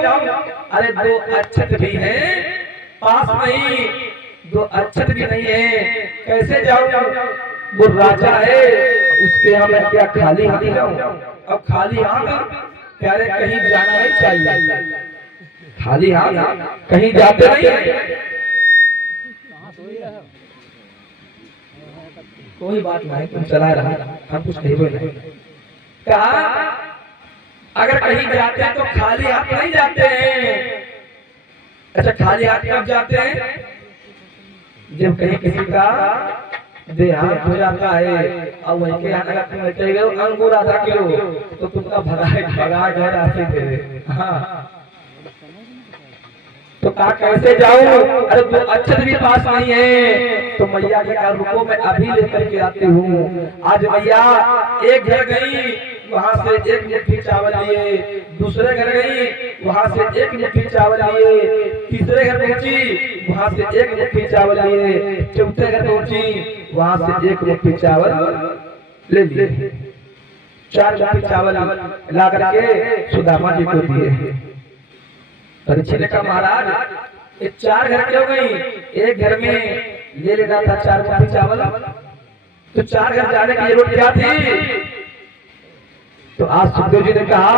अरे 2 अक्षत भी है पास नहीं, 2 अक्षत भी नहीं है, कैसे जाऊं? वो राजा है, उसके यहाँ मैं क्या खाली हाथ जाऊं? अब खाली हाथ प्यारे कहीं जाना नहीं चाहिए, खाली हाथ कहीं जाते नहीं। कोई बात नहीं, तुम चला रहा, हम कुछ नहीं बोले। कहा अगर कहीं जाते हैं तो खाली हाथ नहीं जाते हैं। अच्छा खाली हाथ कब जाते हैं? जब कहीं किसी का देहांत हो जाता है और वहीं के अगर तुम चले गए अंगूर आधा किलो तो तुमका भगा घर आते थे। हाँ तो कहा कैसे जाऊं? अरे 2 अक्षत भी पास नहीं है। तो मैया के कहा रुको मैं अभी लेकर के आती हूँ। आज मैया एक घर गई, वहां से 1 मुट्ठी चावल लिए, दूसरे घर गई, वहां से 1 मुट्ठी चावल लिए, तीसरे घर पहुंची, वहां से 1 मुट्ठी चावल लिए, चौथे घर पहुंची, वहां से 1 मुट्ठी चावल ले लिए। 4 मुट्ठी चावल ला करके सुदामा जी को दिए। परीक्षित ने कहा महाराज ये 4 घर क्यों गई? एक घर में ले लेना था 4 मुट्ठी चावल, तो 4 घर जाने की जरूरत क्या थी? तो आज सुखदेव जी ने कहा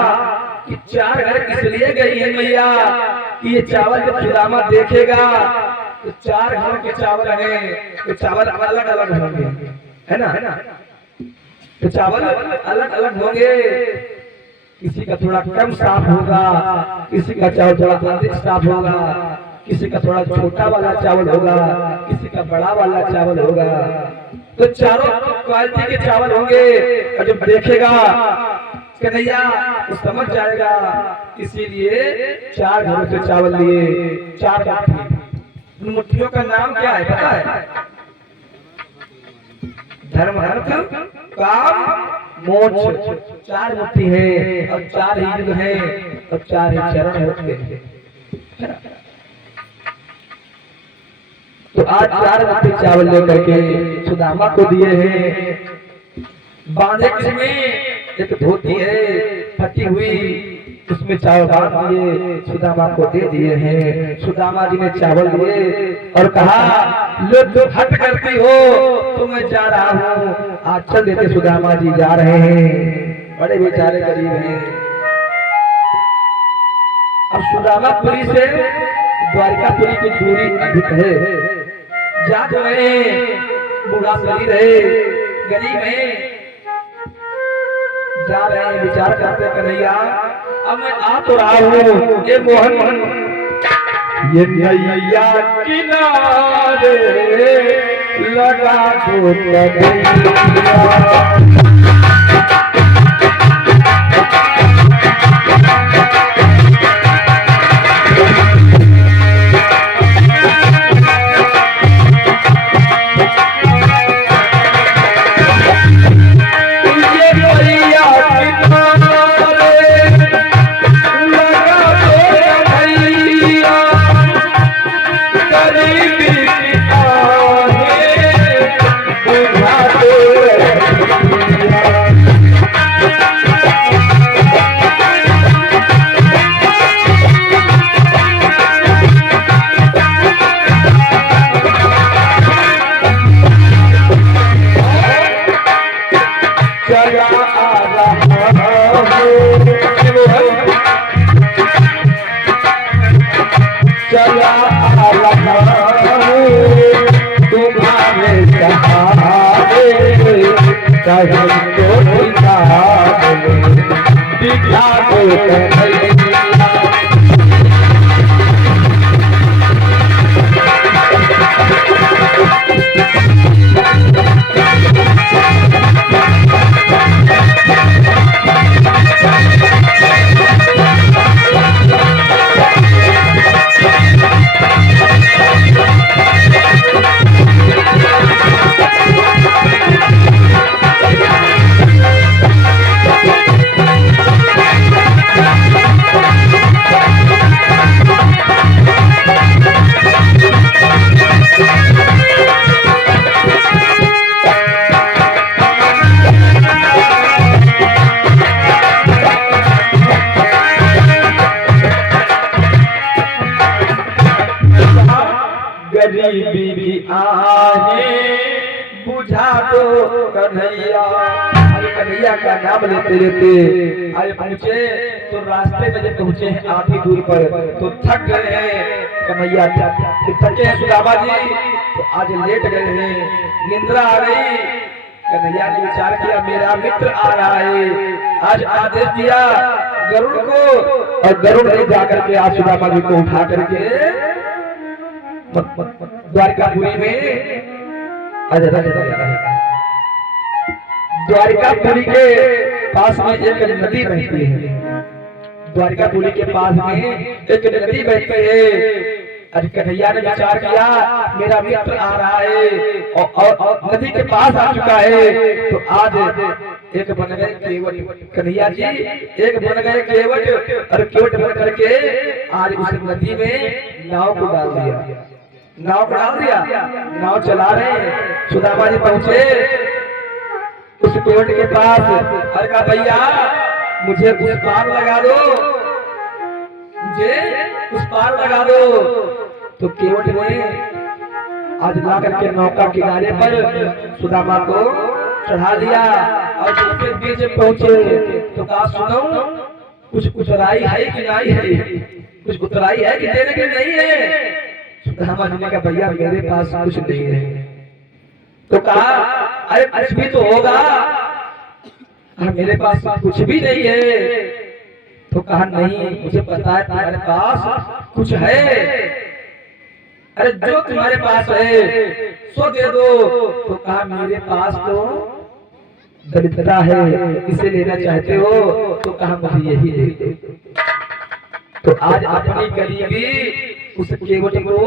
कि 4 घर इसलिए गई है मैया कि ये चावल जब सुदामा देखेगा तो 4 घरों के चावल है, तो चावल अलग अलग होंगे, है ना? तो चावल अलग अलग होंगे, किसी का थोड़ा कम साफ होगा, किसी का चावल थोड़ा अधिक साफ होगा, किसी का थोड़ा छोटा वाला चावल होगा, किसी का बड़ा वाला चावल होगा। तो चारों क्वालिटी के चावल होंगे। और जब देखेगा कन्हैया वो समझ जाएगा, इसीलिए 4 घरों से चावल लिए, 4 मुट्ठी। उन मुट्ठियों का नाम क्या है पता है? धर्म अर्थ काम मोक्ष। 4 मुट्ठी है और 4 ही युग है और 4 ही चरण होते हैं। तो आज 4 मुट्ठी चावल लेकर के सुदामा को दिए हैं। बांधे किसमें? एक धोती है फटी हुई, उसमें चावल बांध दिए, सुदामा को दे दिए हैं। सुदामा जी ने चावल लिए और कहा लो तो हट करती हो तो मैं जा रहा हूँ। आज चल देते सुदामा जी जा रहे हैं, बड़े बेचारे गरीब हैं। अब सुदामापुरी से द्वारिकापुरी की दूरी अधिक है, जा तो रहे, बूढ़ा शरीर है, गरीब है, जा रहे हैं, विचार करते कन्हैया अब मैं आ तो रहा हूँ, ये मोहन ये नैया किनारे लगा दो कन्हैया। दिखा दो की आहें बुझा दो कन्हैया। अरे कन्हैया का नाम लेते लेते अरे पहुंचे तो रास्ते में जब पहुंचे हैं आधी दूर पर तो थक गए हैं कन्हैया, थके हैं सुदामा जी तो आज लेट गए हैं, निंद्रा आ गई। कन्हैया ने विचार किया मेरा मित्र आ रहा है, आज आदेश दिया गरुड़ को और गरुड़ ने जाकर के आज सुदामा जी को उठा करके द्वारकापुरी में द्वारकापुरी के पास में एक नदी बहती है। द्वारकापुरी के पास में एक नदी बहती है। अरे कन्हैया ने विचार किया मेरा मित्र आ रहा है और नदी के पास आ चुका है तो आज एक बन गए केवट। कन्हैया जी एक बन गए केवट और केवट बन करके आज उस नदी में नाव को डाल दिया। नाव को डाल दिया, नाव चला रहे हैं। सुदामा जी पहुंचे उस केवट के पास, अरे कहा भैया मुझे उस पार लगा दो, मुझे उस पार लगा दो। तो केवट ने आज ला करके नौका किनारे पर सुदामा को चढ़ा दिया और उसके बीच पहुंचे तो कहा सुनो कुछ उतराई है कि नहीं है, कुछ उतराई है कि देने के नहीं है। सुदामा जी ने कहा भैया मेरे पास कुछ नहीं है। तो कहा अरे कुछ भी तो होगा, मेरे पास कुछ भी नहीं है। तो कहा नहीं मुझे पता है तुम्हारे पास कुछ है, अरे जो तुम्हारे पास है सो दे दो। तो कहा मेरे पास तो दरिद्रता है, इसे लेना चाहते हो तो कहा मुझे यही दे दो। तो आज अपनी गरीबी उस केवट को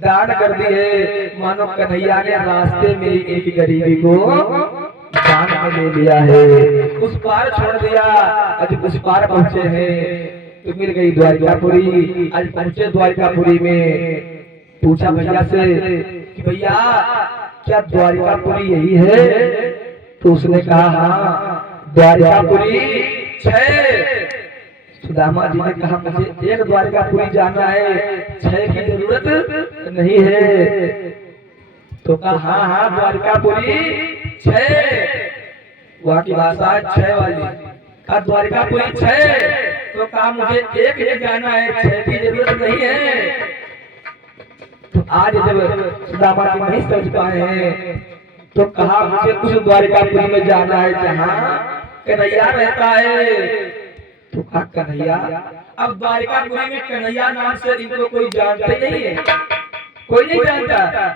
दान कर दी है। मानो कन्हैया ने रास्ते में एक गरीबी को दान में ले लिया है, उस पार छोड़ दिया। आज उस पार पहुंचे हैं तो मिल गई द्वारकापुरी। आज पहुंचे द्वारकापुरी में, पूछा भैया से कि भैया क्या द्वारकापुरी यही है? तो उसने कहा हाँ द्वारकापुरी 6। सुदामा जी ने कहा मुझे एक द्वारकापुरी जाना है, 6 की जरूरत नहीं है। तो कहा हाँ हाँ द्वारकापुरी 6, वहाँ की भाषा है 6 वाली। कहा द्वारकापुरी 6। तो कहा मुझे एक ही जाना है, 6 की जरूरत नहीं है। तो आज जब सुदामा जी नहीं समझ पाए हैं तो कहा मुझे उस द्वारकापुरी में जाना है जहाँ कन्हैया रहता है। तो कहा कन्हैया, अब द्वारकापुरी में कन्हैया नाम से इनको कोई जानते नहीं है, कोई नहीं जानता।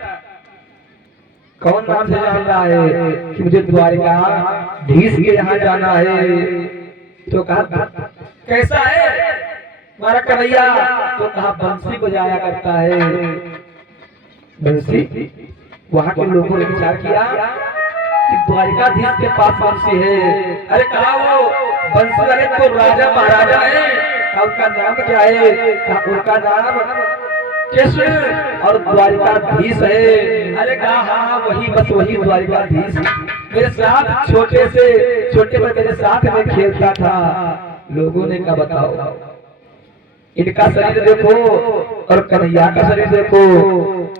कौन नाम से जान रहा है कि मुझे द्वारकाधीश के यहाँ जाना है? तो कहा कैसा है हमारा कन्हैया? तो कहा बंसी बजाया करता है, बंसी। वहाँ के लोगों ने विचार किया कि द्वारकाधीश के पास बंसी है। अरे कहा वो बंसी वाले तो राजा महाराजा है, उनका नाम क्या है? उनका नाम कृष्ण और द्वारकाधीश है। अरे कहा हाँ वही, बस वही द्वारकाधीश मेरे साथ छोटे में मेरे साथ में खेलता था। लोगों ने कहा बताओ इनका शरीर देखो और कन्हैया का शरीर देखो।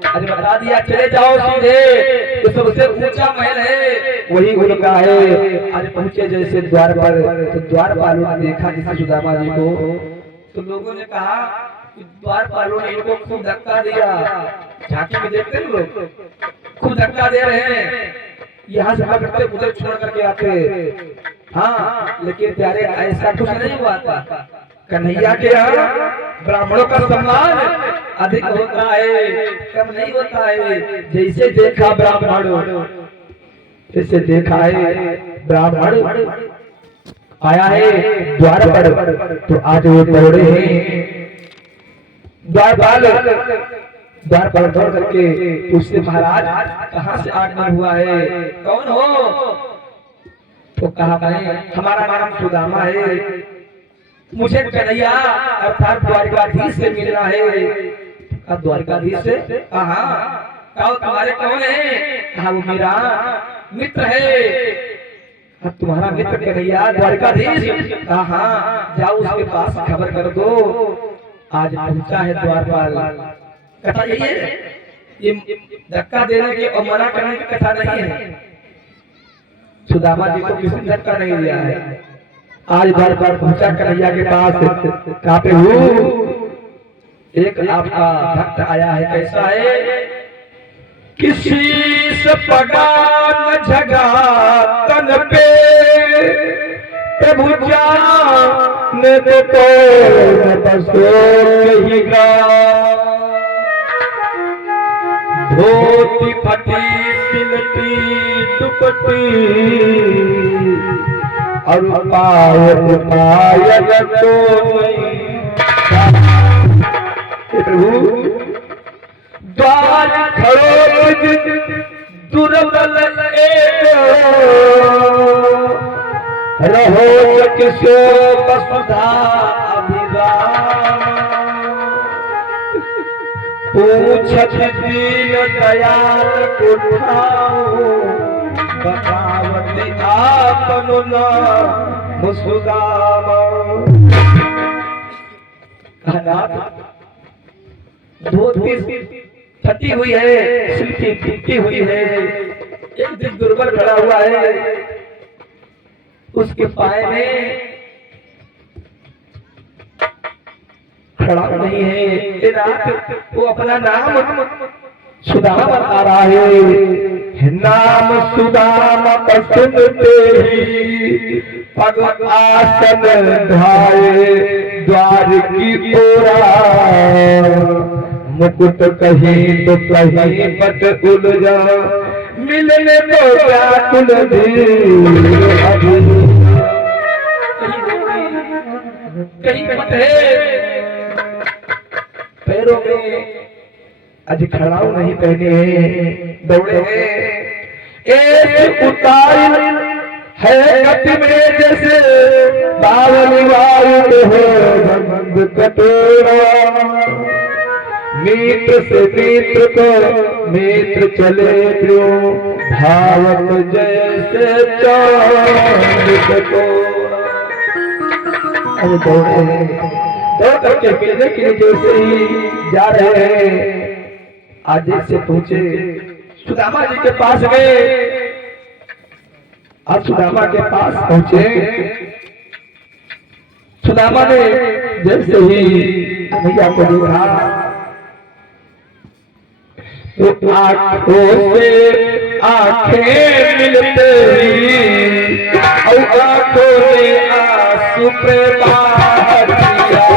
अरे बता दिया चले जाओ सीधे, तो सबसे ऊंचा महल है वही उनका है। आज पहुंचे जैसे द्वार पर तो द्वारपालों ने देखा जिसे सुदामा जी को, तो लोगों ने कहा द्वारपालों ने इनको खूब धक्का दिया। झांकी में देखते हैं लोग खूब धक्का दे रहे हैं, यहाँ से भागते उधर छोड़ करके आते। हाँ लेकिन प्यारे ऐसा कुछ नहीं हुआ था। कन्हैया के यहाँ ब्राह्मणों का सम्मान अधिक होता है, कम नहीं होता है। जैसे देखा ब्राह्मण, जैसे देखा है ब्राह्मण आया है द्वार पर, तो आज वो दौड़े हैं द्वारपाल। द्वार पर दौड़ करके पूछते महाराज कहाँ से आगमन हुआ है, कौन हो? तो कहा मैं हमारा नाम सुदामा है, मुझे कन्हैया अर्थात द्वारकाधीश से मिलना है। द्वारकाधीश से? कहा तुम्हारे कौन है? कहा वो मेरा मित्र है। तुम्हारा मित्र कन्हैया द्वारकाधीश? कहा जाओ उसके पास खबर कर दो, आज पहुंचा है द्वारपाल। कथा यही है, ये धक्का देने के और मना करने की कथा नहीं है। सुदामा जी को किसी ने धक्का नहीं दिया है। आज बार बार पहुंचा कन्हैया के पास, कहा प्रभु एक आपका भक्त आया है, कैसा है? किसी से पगा न झगा तन पे, प्रभु जान तो न बसो कहिगा, धोती फटी सिलटी दुपट्टी और पायल तो नहीं। प्रभु द्वार खड़ोज दुर्बल एक, रहो किसो वसुधा अभिराम, पूछत दीन दयाल को ठाओ, बतावती आपनु नाम सुदामा। धोती फटी हुई है, सिल्की टूटी हुई है, एक दिन दुर्बल खड़ा हुआ है, उसके पाए में खड़ा नहीं है। रात वो अपना नाम सुदामा बता रहा है, नाम सुदामा सुनते ही पग आसन ढाए द्वार की ओरा, मुकुट कहीं तो कहीं पट उलझा, मिलने तो व्याकुल कहीं पट है, पैरों में आज खड़ाऊ नहीं पहने हैं, दौड़े हैं, एक उतार है गति में जैसे बावली वायु हो बंद कटोरा, मित्र से मित्र को मित्र चले क्यों, भावत जैसे चांद को। अब दौड़ करके किले के नीचे से ही जा रहे हैं। आज से पहुंचे सुदामा जी के पास गए। आज सुदामा के पास पहुंचे, सुदामा ने जैसे ही भैया को देखा तो आंखों से आंखें मिलते ही और आंखों ने आंसू प्रवाह किया।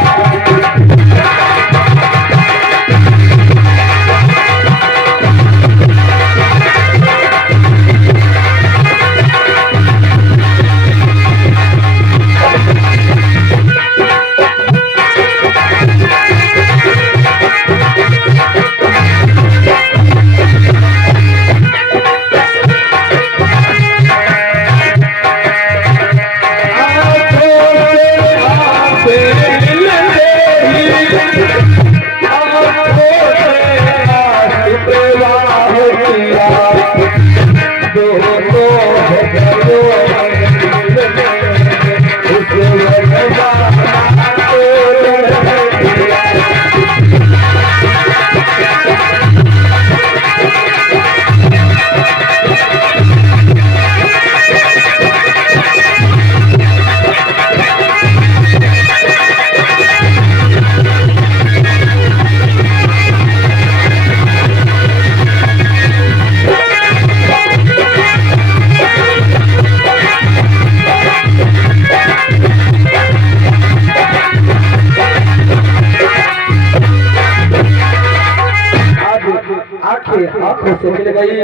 आंखों से मिल गई,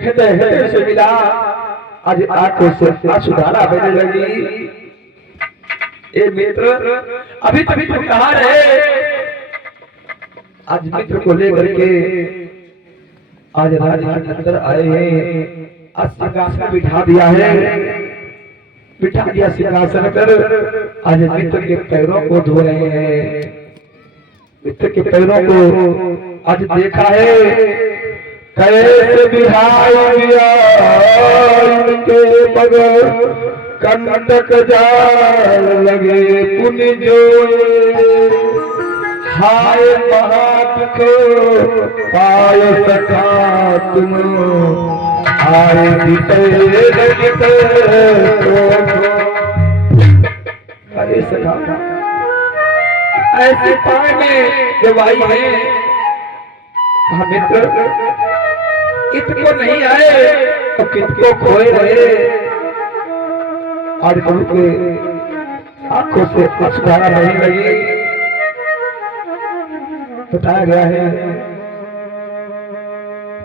हृदय हृदय से मिला, आज आंखों से सुधारा बहने लगी। ए मित्र अभी तभी तो कहा रहे, आज मित्र को लेकर के आज राज के अंदर आए हैं। आज सिंहासन बिठा दिया है, बिठा दिया सिंहासन पर। आज मित्र के पैरों को धो रहे हैं, मित्र के पैरों को आज देखा है कैसे बिहाई के पग कंटक जाल लगे पुनि जो हाय महात को पाय सखा तुम आए बीते अरे सखा ऐसे पाएंगे जब आई है मित्र कितको नहीं आए तो कितको खोए रहे और उनके आंखों से अश्रुधारा नहीं लगी। बताया गया है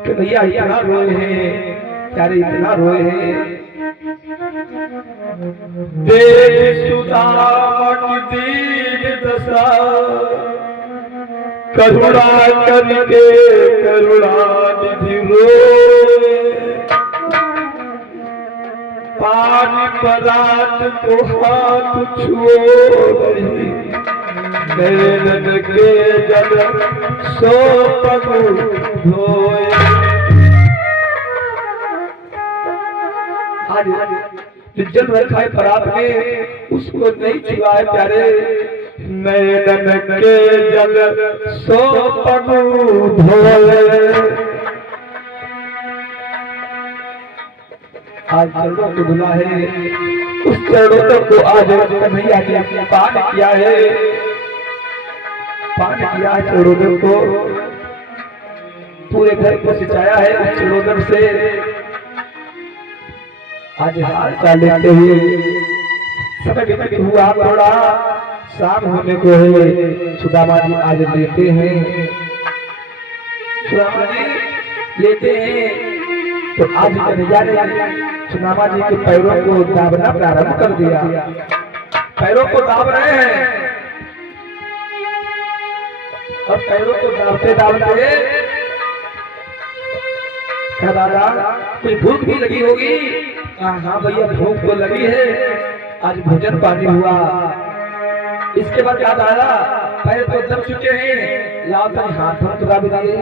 कि भैया इतना रोए हैं प्यारे इतना रोए हैं देव सुदामा की दीन दशा करुणा करके करुणा निधि रोए पानी परात को हाथ छुओ रही नैनन के जल सो पगु धोए। जो जल रखा है परात में उसको नहीं छुआए प्यारे नैनन के जल सो पगु धोए। आज चरणों को धुला है उस चरणों को आज कन्हैया ने पान किया है चरणों को पूरे घर को सिंचाया है उस चरणों से। आज हाल चाल लेते हुए समय बीत हुआ थोड़ा शाम होने को है सुदामा जी आज लेते हैं सुदामा जी लेते हैं तो आज कन्हैया ने सुदामा जी के पैरों को दाबना प्रारंभ कर दिया। पैरों को दाब रहे हैं और पैरों को दाबते दाबते क्या दादा कोई भूख भी लगी होगी? हाँ भैया भूख तो लगी है आज भोजन पानी हुआ। इसके बाद क्या दादा पैर तो दब चुके हैं लाओ तनी हाथों को दाब दिए।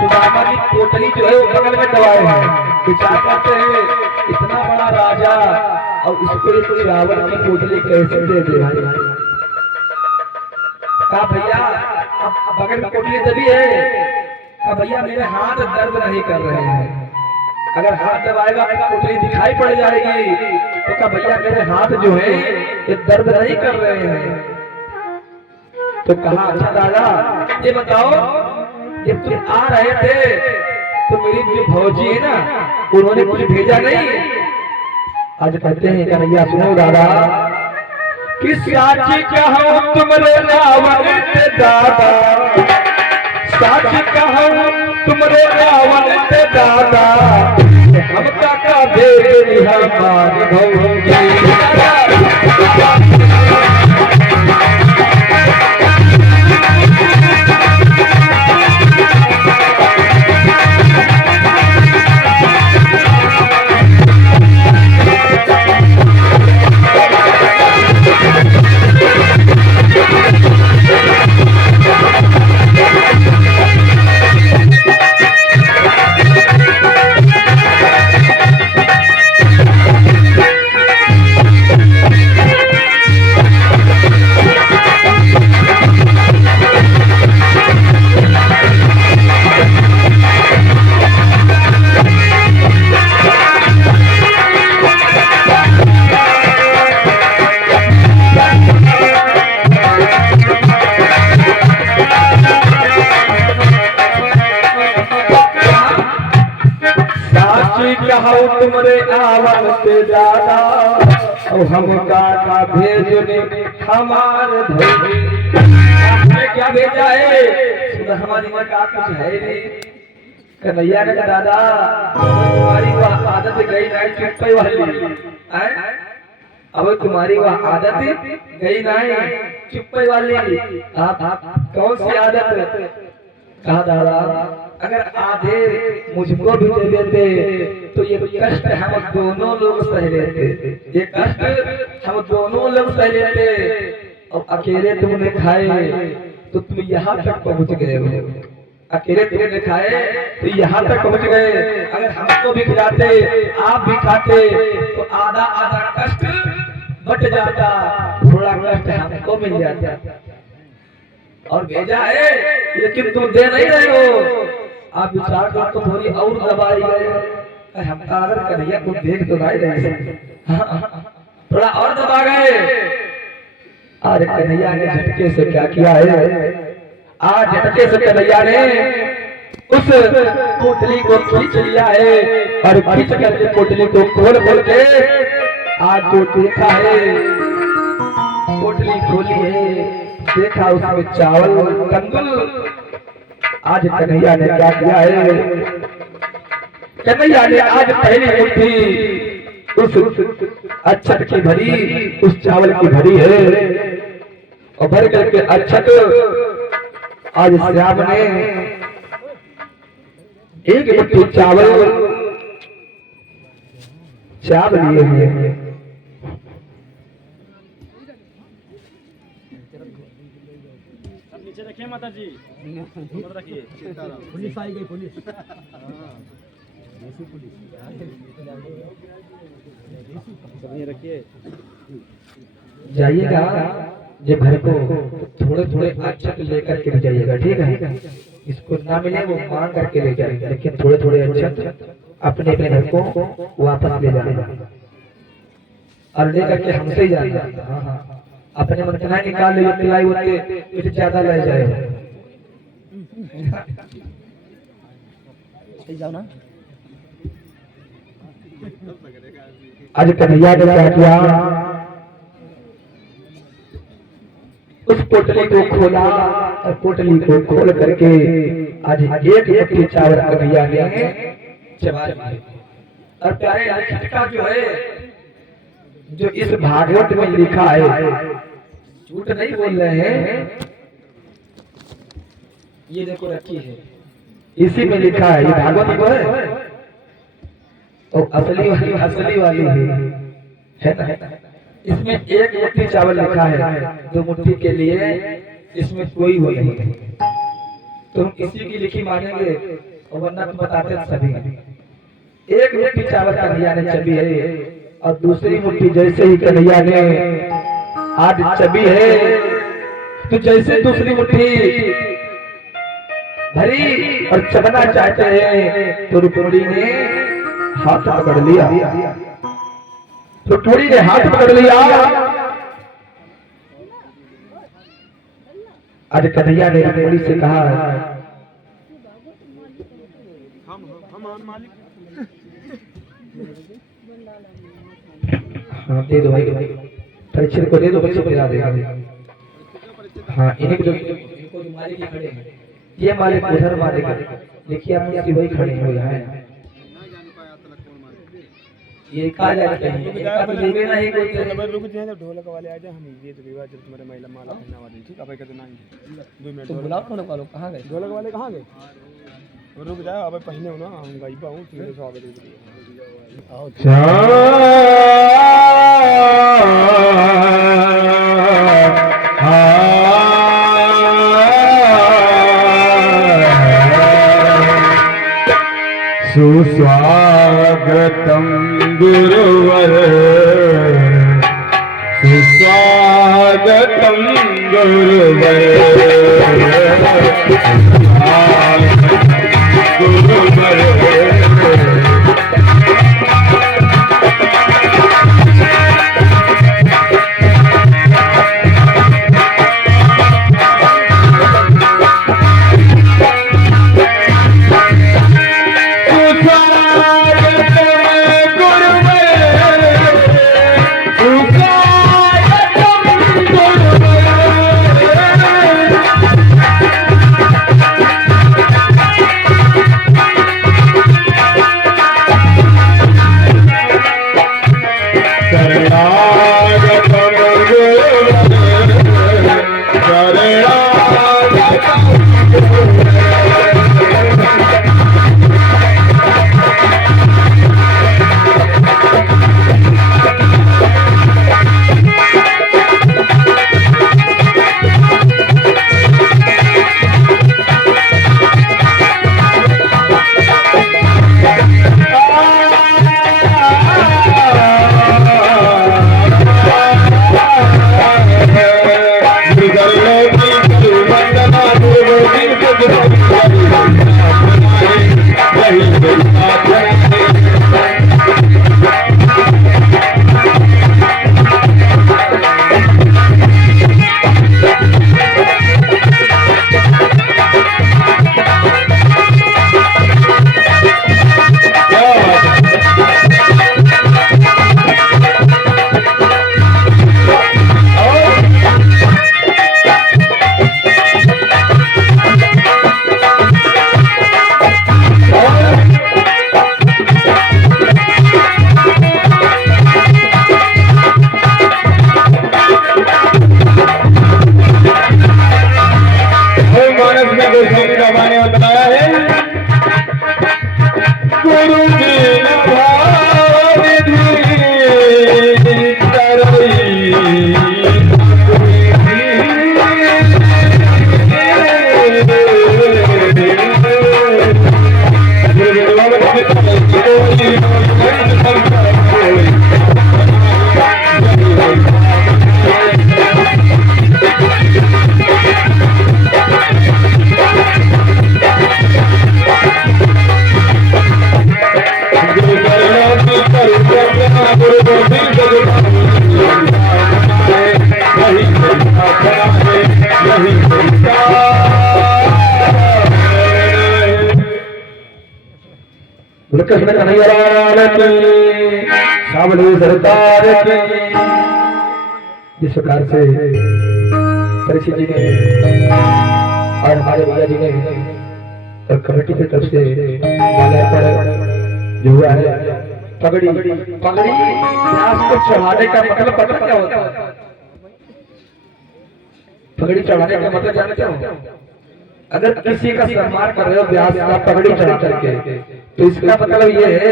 सुदामा जी पोटली जो है वो बगल में दबाए हैं विचार करते हैं इतना बड़ा राजा और इसको एक रावण की पोटली कैसे दे दे भाई। कहा भैया अब बगल में पोटली दबी है कहा भैया मेरे हाथ दर्द नहीं कर रहे हैं अगर हाथ दबाएगा तो पोटली दिखाई पड़ जाएगी तो कहा भैया मेरे हाथ जो है ये दर्द नहीं कर रहे हैं। तो कहा अच्छा दादा ये बताओ जब तुम आ रहे थे तो मेरी जो भौजी है ना उन्होंने कुछ भेजा नहीं? आज कहते हैं कन्हैया सुनो दादा कि साची कहूं तुमरे रावण ते दादा साची कहूं तुमरे रावण ते दादा हम का भेज हमारी भौजी। तुमरे आवन से ज्यादा और हम का भेजने हमारे धोनी आपने क्या भेजा है? हमारी माँ का कुछ है नहीं। कन्हैया ने कहा दादा तुम्हारी वह आदत गई नहीं चुप्पे वाली अब तुम्हारी वह आदत गई नहीं चुप्पे वाली आप कौन सी आदत? कहा दादा अगर आधे मुझको भी दे देते तो ये कष्ट हम दोनों लोग सह लेते ये कष्ट हम दोनों लोग सह लेते और अकेले तुमने खाए तो तुम यहाँ तक पहुँच गए हो। अकेले तुमने खाए तो यहाँ तक पहुँच गए अगर हमको भी खिलाते आप भी खाते तो आधा आधा कष्ट बट जाता थोड़ा कष्ट हमको मिल जाता। और भेजा है, लेकिन तुम दे नहीं रहे हो। आप विचार करो तो थोड़ी और दबाई गए, हम अगर कन्हैया को देख तो नहीं रहे, थोड़ा और दबा गए। अरे कन्हैया ने झटके से क्या किया है, आज झटके से कन्हैया ने उस पोटली को खींच लिया है और खींच करके पोटली को खोल खोल के आज तो देखा है, पोटली खोली है, देखा उसमें चावल कंदुल। आज कन्हैया ने क्या किया है, कन्हैया ने आज पहली मुट्ठी उस अक्षत की भरी, उस चावल की भरी है और भर करके अक्षत आज श्याम ने एक मुट्ठी चावल चाव लिए हैं। नीचे रखिए माता जी, ऊपर रखिए। पुलिस आई गई, पुलिस देसी पुलिस सब ये रखिए। जाइएगा जब घर को थोड़े थोड़े अक्षत लेकर के जाइएगा, ठीक है। इसको ना मिले वो मांग करके ले जाएगा, लेकिन थोड़े थोड़े अक्षत अपने अपने घर को वापस ले जाना और ले करके हमसे ही जाना। हाँ हाँ, अपने मन का निकाल ले, पिलाई होते कुछ ज्यादा ले जाए। जाओ ना। आज कन्हैया ने क्या किया, उस पोटली को खोला और पोटली को खोल करके आज एक मुट्ठी चावल कन्हैया ने चबा लिया। और प्यारे खटका जो है, जो इस भागवत में लिखा है, झूठ नहीं बोल रहे हैं, ये देखो रखी है, इसी में लिखा है, ये भागवत को है और असली वाली है ना। इसमें एक मुट्ठी चावल लिखा है, दो मुट्ठी के लिए इसमें कोई वो नहीं है। तुम इसी की लिखी मानेंगे और वरना तुम बताते सभी। एक मुट्ठी चावल कन्हैया ने चबी है और दूसरी मुट्ठी जैसे ही कन्हैया ने आज चबी है, तो जैसे दूसरी मुट्ठी भरी और चबना चाहते हैं तो रुपड़ी ने हाथ पकड़ लिया, तो रुपड़ी ने हाथ पकड़ लिया। आज कन्हैया ने रुपड़ी से कहा, हाँ दे दो भाई, परीक्षण को दे दो, बच्चों को याद है। हाँ इन्हीं को इनको जो मालिक खड़े हैं, ये मालिक उधर मालिक देखिए, आप इसकी वही खड़े हो यहाँ। ये कहा जाता है, इनका तो देवे ना ही कोई नंबर रुक जाए, जब ढोलक वाले आ जाए हम ये तो विवाह, जब तुम्हारे महिला माला पहना वाली, ठीक अब कहते ना 2 मिनट। तो बुलाओ ढोलक वालों, कहाँ गए ढोलक वाले, कहाँ गए? रुक जाओ, अब पहने हो ना, हम गायबा हूँ, तेरे से आगे सुस्वागतम गुरुवर, सुस्वागतम गुरुवर, गुरुवर। कृष्ण कन्हैया लाल की, सावली सरकार की। जिस प्रकार से परीक्षित जी ने और हमारे भैया जी ने और कमेटी की तरफ से माला पर जो हुआ है पगड़ी पगड़ी व्यास को चढ़ाने का मतलब पता क्या होता है? पगड़ी चढ़ाने का मतलब जानते हो? अगर किसी का सम्मान कर रहे हो व्यास का पगड़ी चढ़ा करके, तो इसका मतलब ये है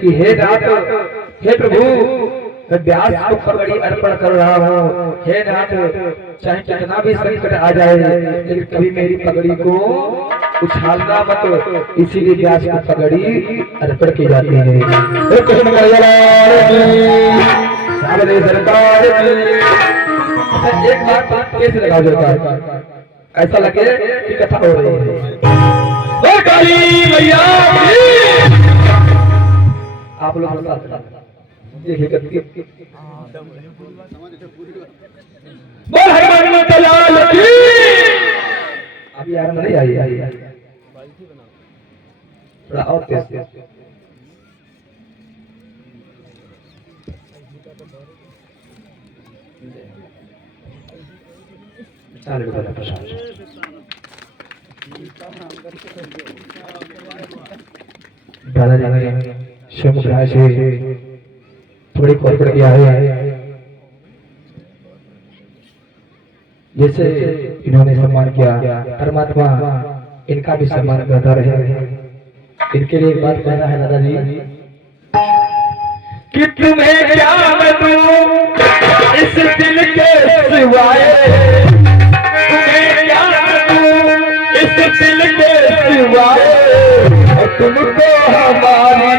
कि हे नाथ, हे प्रभु, मैं व्यास को पगड़ी अर्पण कर रहा हूँ। हे नाथ, चाहे कितना भी संकट आ जाए लेकिन कभी मेरी पगड़ी को उछालना मत, इसीलिए व्यास को पगड़ी अर्पण की जाती है। कृष्ण कन्हैया लाल की, सावली सरकार की। एक बात कैसे लगा देता है, ऐसा लगे कि कथा हो रही है। काली मैया आप लोग देखिए बोल हनुमान माता लाल की। अभी यार नहीं आई थोड़ा और तेज दादाजी ने शिवमुद्रा से थोड़ी कॉर्पोरेट किया है। जैसे इन्होंने सम्मान किया, परमात्मा इनका भी सम्मान करता रहे। इनके लिए एक बात कहना है दादाजी कि तुम्हें क्या मैं दूं इस दिल के सिवाय, तुम्हें क्या मैं दूं इस दिल के सिवाय, तुमको हमारी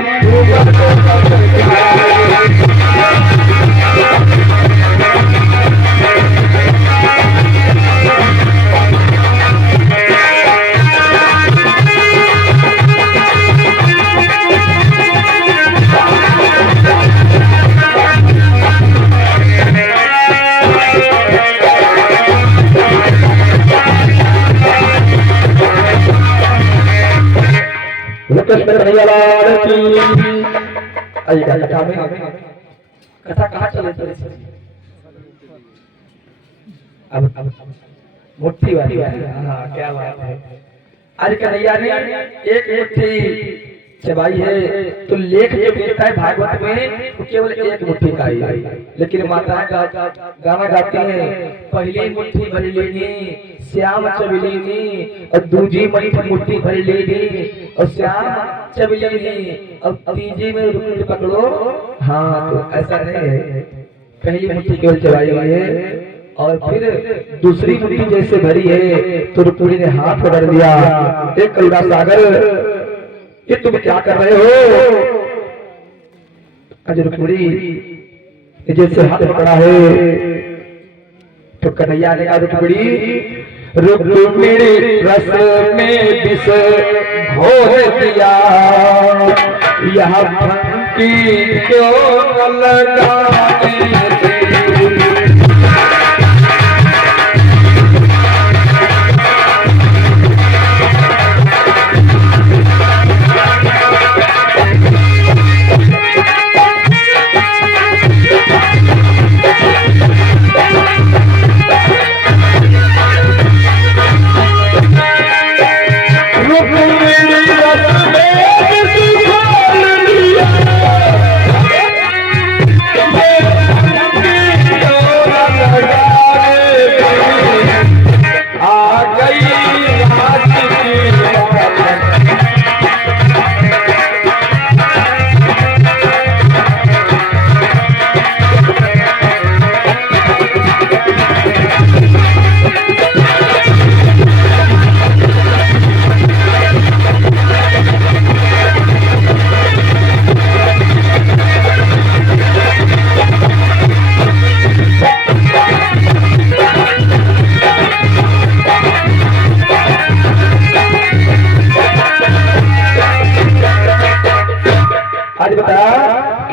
कृष्ण कन्हैया लाल की। कथा में कथा कहाँ चले थे? अब मुट्ठी वाली है। हाँ, क्या बात है। आज कन्हैया ने एक मुट्ठी चबाई है, तो लेख जो मिलता है भागवत में तो केवल एक मुट्ठी का ही है। लेकिन माता गाना गाती है, पहली मुट्ठी भरी लेनी श्याम चबलेनी, और दूजी मुट्ठी भरी लेनी और श्याम चबलेनी, और तीजी में रुक्मिणी पकड़ो। हाँ, तो ऐसा नहीं है, पहली मुट्ठी केवल चबाई हुई है और फिर दूसरी मुट्ठी जैसे भरी है तो रुक्मिणी ने हाथ पकड़ लिया। एक करुणा सागर, ये तुम क्या कर रहे हो? आज रुक्मिणी जैसे हाथ पकड़ा है तो कन्हैया ने कहा रुक्मिणी रस में विष घोर दिया, यह फंकी क्यों लगाने दे।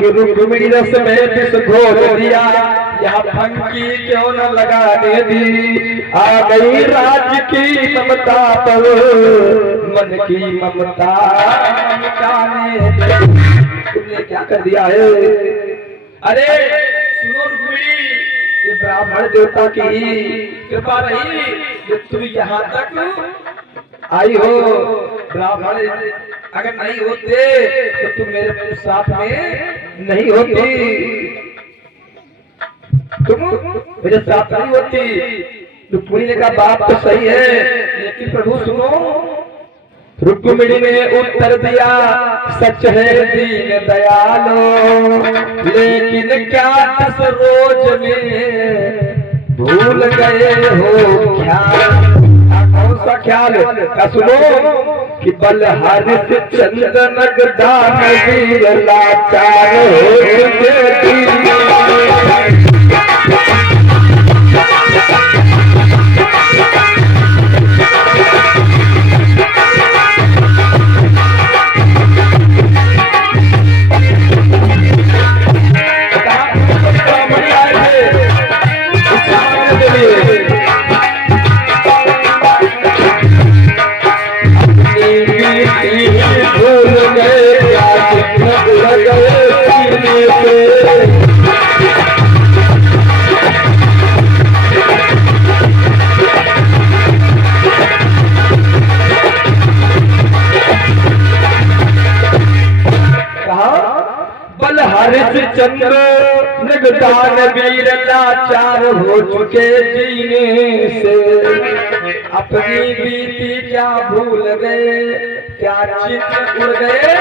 रुक्मिणी रस में विष घोर दिया, यहाँ फंकी क्यों न लगाने दी। आ गई राज की ममता पर मन की ममता मिटाने तुमने क्या कर दिया है। अरे सुनो रुक्मिणी, ये ब्राह्मण देवता की कृपा रही जो तुम यहाँ तक आई हो। ब्राह्मण अगर नहीं होते तो तुम मेरे साथ में नहीं होती, तुम मेरे साथ नहीं होती। रुक्मिणी ने कहा बात तो सही है, लेकिन प्रभु सुनो। रुक्मिणी ने उत्तर दिया सच है दीन दयालो, लेकिन क्या 10 रोज में भूल गए हो ख्याल। कौन सा ख्याल का सुनो कि बलहरिस चंदन दान वीर लाचार हो चंद्र निगदान वीर लाचार हो चुके जीने से, अपनी बीती क्या भूल गए, क्या चित उड़ गए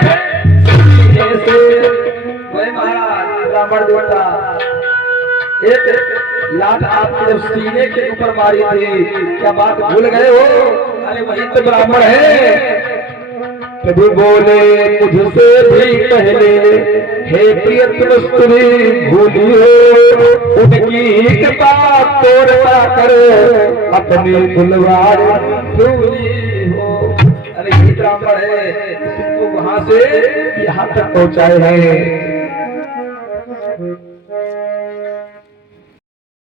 सीने से। वही महाराज ब्राह्मण देवता एक लात आपके जब सीने के ऊपर मारी थी, क्या बात भूल गए हो। अरे वही तो ब्राह्मण है। प्रभु बोले मुझसे भी पहले हे प्रियतम स्त्री भूलियो, उनकी कृपा तोड़ता कर अपनी बुलवार भूली हो। अरे ये ब्राह्मण है, तुमको वहां से यहाँ तक पहुंचाए हैं।